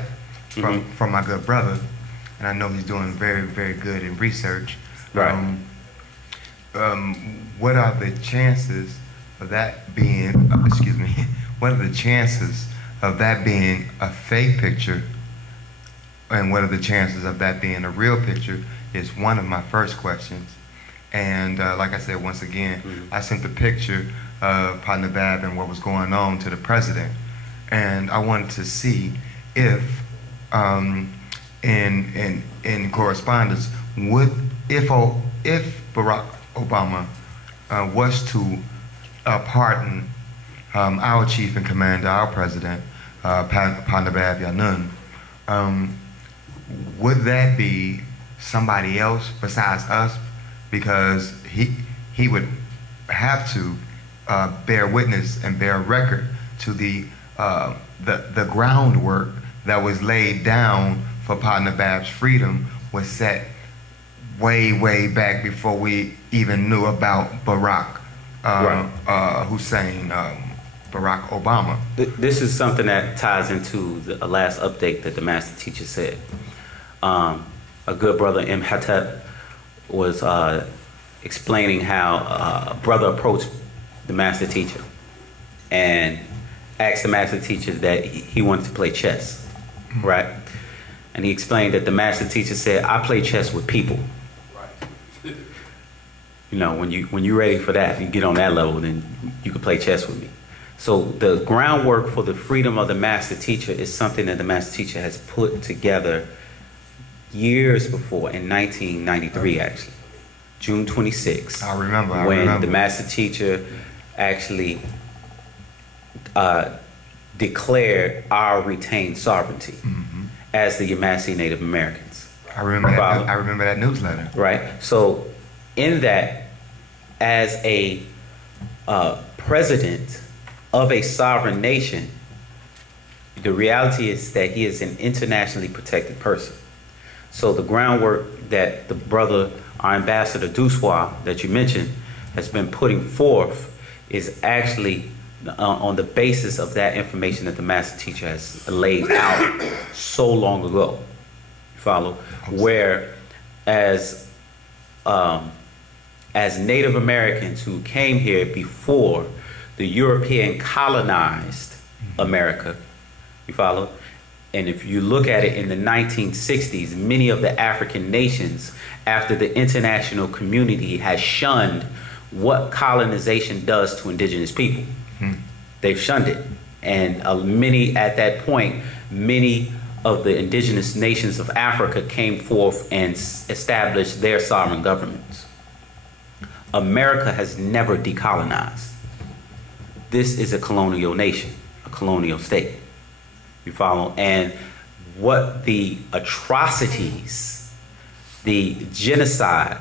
from my good brother, and I know he's doing very, very good in research. Right. What are the chances of that being, excuse me, what are the chances of that being a fake picture, and what are the chances of that being a real picture is one of my first questions. And like I said, once again, I sent the picture of Wu-Nuwaup and what was going on to the president. And I wanted to see if, in correspondence, if Barack Obama was to pardon our chief and commander, our president, Wu-Nuwaup-Wu-nuwaupu, would that be somebody else besides us? Because he would have to bear witness and bear record to the groundwork that was laid down for Wu-Nuwaupu's freedom was set way back before we even knew about Barack Hussein, Barack Obama. This is something that ties into the last update that the Master Teacher said. A good brother, Imhotep, was explaining how a brother approached the Master Teacher and asked the Master Teacher that he wanted to play chess, right? And he explained that the Master Teacher said, "I play chess with people." Right. You know, when you're ready for that, you get on that level, then you can play chess with me. So the groundwork for the freedom of the Master Teacher is something that the Master Teacher has put together years before, in 1993 actually. June 26th. I remember. When the master teacher actually declared our retained sovereignty as the Yamasee Native Americans. I remember that. I remember that newsletter. Right. So, in that, as a president of a sovereign nation, the reality is that he is an internationally protected person. So the groundwork that the brother, our ambassador Wu-Sabat, that you mentioned, has been putting forth is actually on the basis of that information that the master teacher has laid out so long ago. You follow? Where as Native Americans who came here before the European colonized America, you follow? And if you look at it in the 1960s, many of the African nations, after the international community has shunned what colonization does to indigenous people, they've shunned it. And many, at that point, many of the indigenous nations of Africa came forth and established their sovereign governments. America has never decolonized. This is a colonial nation, a colonial state. You follow? And what the atrocities, the genocide,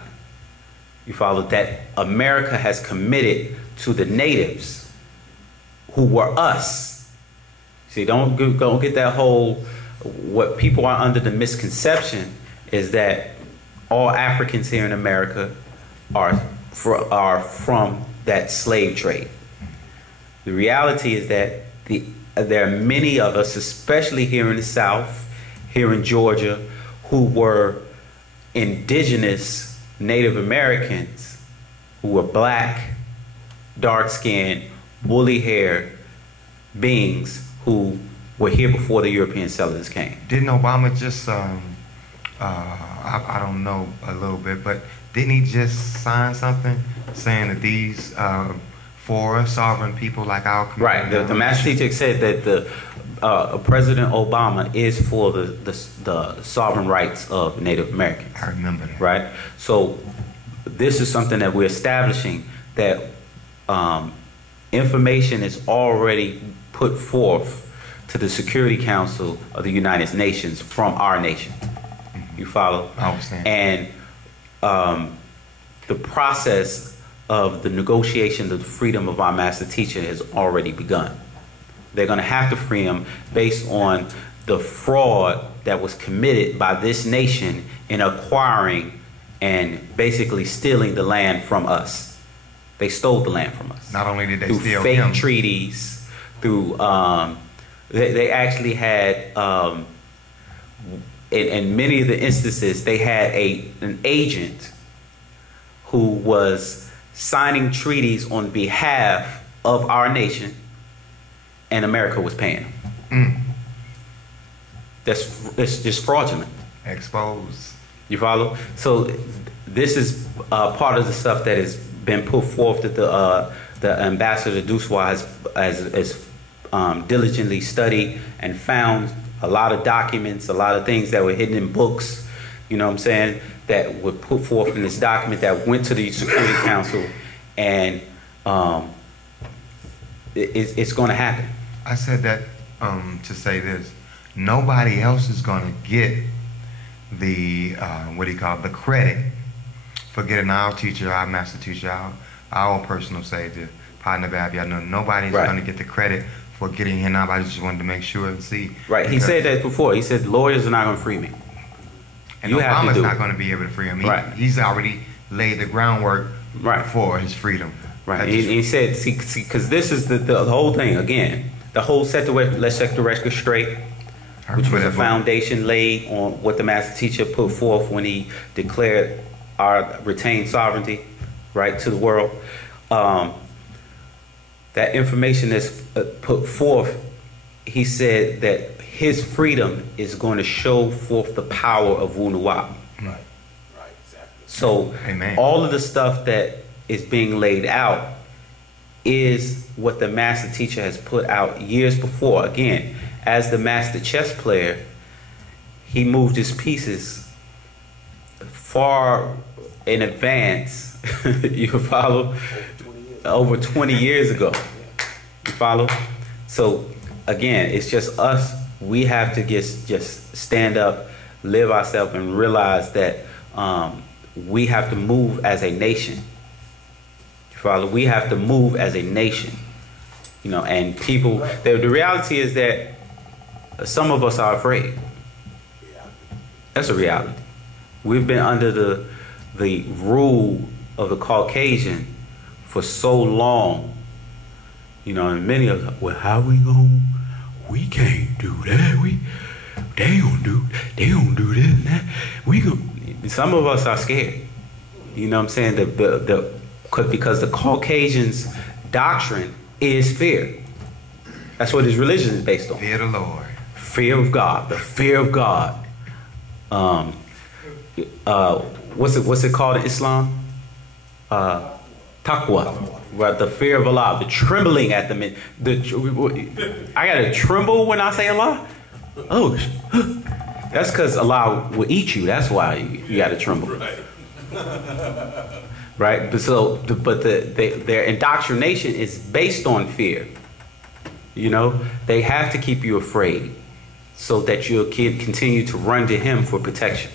you follow, that America has committed to the natives who were us. See, don't get that whole, what people are under the misconception is that all Africans here in America are from that slave trade. The reality is that there are many of us, especially here in the South, here in Georgia, who were indigenous Native Americans who were black, dark-skinned, woolly-haired beings who were here before the European settlers came. Didn't Obama just, I don't know a little bit, but didn't he just sign something saying that these for sovereign people like our community? Right. The master teacher said that the President Obama is for the sovereign rights of Native Americans. I remember that. Right. So this is something that we're establishing, that information is already put forth to the Security Council of the United Nations from our nation. You follow? I understand. And the process of the negotiation of the freedom of our master teacher has already begun. They're going to have to free him based on the fraud that was committed by this nation in acquiring and basically stealing the land from us. They stole the land from us. Not only did they through steal fake him, treaties, through they actually had in many of the instances they had an agent who was signing treaties on behalf of our nation, and America was paying them. That's just fraudulent. Exposed. You follow? So this is part of the stuff that has been put forth that the ambassador Wu-Sabat has diligently studied and found a lot of documents, a lot of things that were hidden in books, you know what I'm saying, that were put forth in this document that went to the Security Council, and it's going to happen. I said that to say this: nobody else is going to get the the credit for getting our teacher, our master teacher, our personal savior, partner Bab. Nobody's going to get the credit for getting him out. I just wanted to make sure and see. Right. He said that before. He said lawyers are not going to free me. And Obama's not going to be able to free him. He's already laid the groundwork for his freedom. Right. He said, see, because this is the whole thing, again, the whole let's set the record straight, which was a foundation laid on what the master teacher put forth when he declared our retained sovereignty, right, to the world. That information that's put forth, he said that his freedom is going to show forth the power of Wu-nuwaup. Right, exactly. So all of the stuff that is being laid out is what the master teacher has put out years before. Again, as the master chess player, he moved his pieces far in advance. You follow? Over 20 years ago. You follow? So again, it's just us. We have to just stand up, live ourselves, and realize that we have to move as a nation. You follow? We have to move as a nation. You know, and people, the reality is that some of us are afraid. That's a reality. We've been under the rule of the Caucasian for so long. You know, and many of us, well, how we gonna, we can't do that. They don't do this and that. Some of us are scared. You know what I'm saying? Because the Caucasian's doctrine is fear. That's what his religion is based on. Fear of the Lord. Fear of God. The fear of God. What's it called in Islam? Taqwa. Right, the fear of Allah. The trembling at the I gotta tremble when I say Allah? Oh, that's because Allah will eat you. That's why you gotta tremble. Right? But their indoctrination is based on fear. You know, they have to keep you afraid so that you'll continue to run to Him for protection.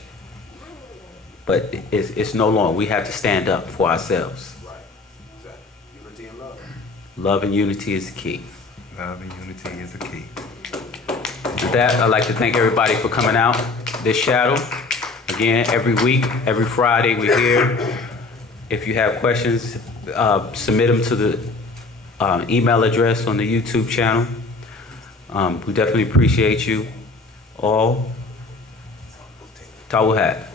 But it's no longer. We have to stand up for ourselves. Right. Exactly. Unity and love. Love and unity is the key. Love and unity is the key. With that, I'd like to thank everybody for coming out this shadow. Again, every week, every Friday, we're here. If you have questions, submit them to the email address on the YouTube channel. We definitely appreciate you all. Towel hat.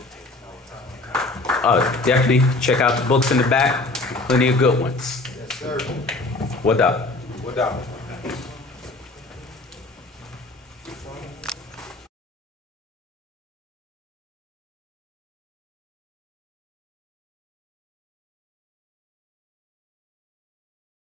Definitely check out the books in the back. Plenty of good ones. Yes, sir. What up? What up?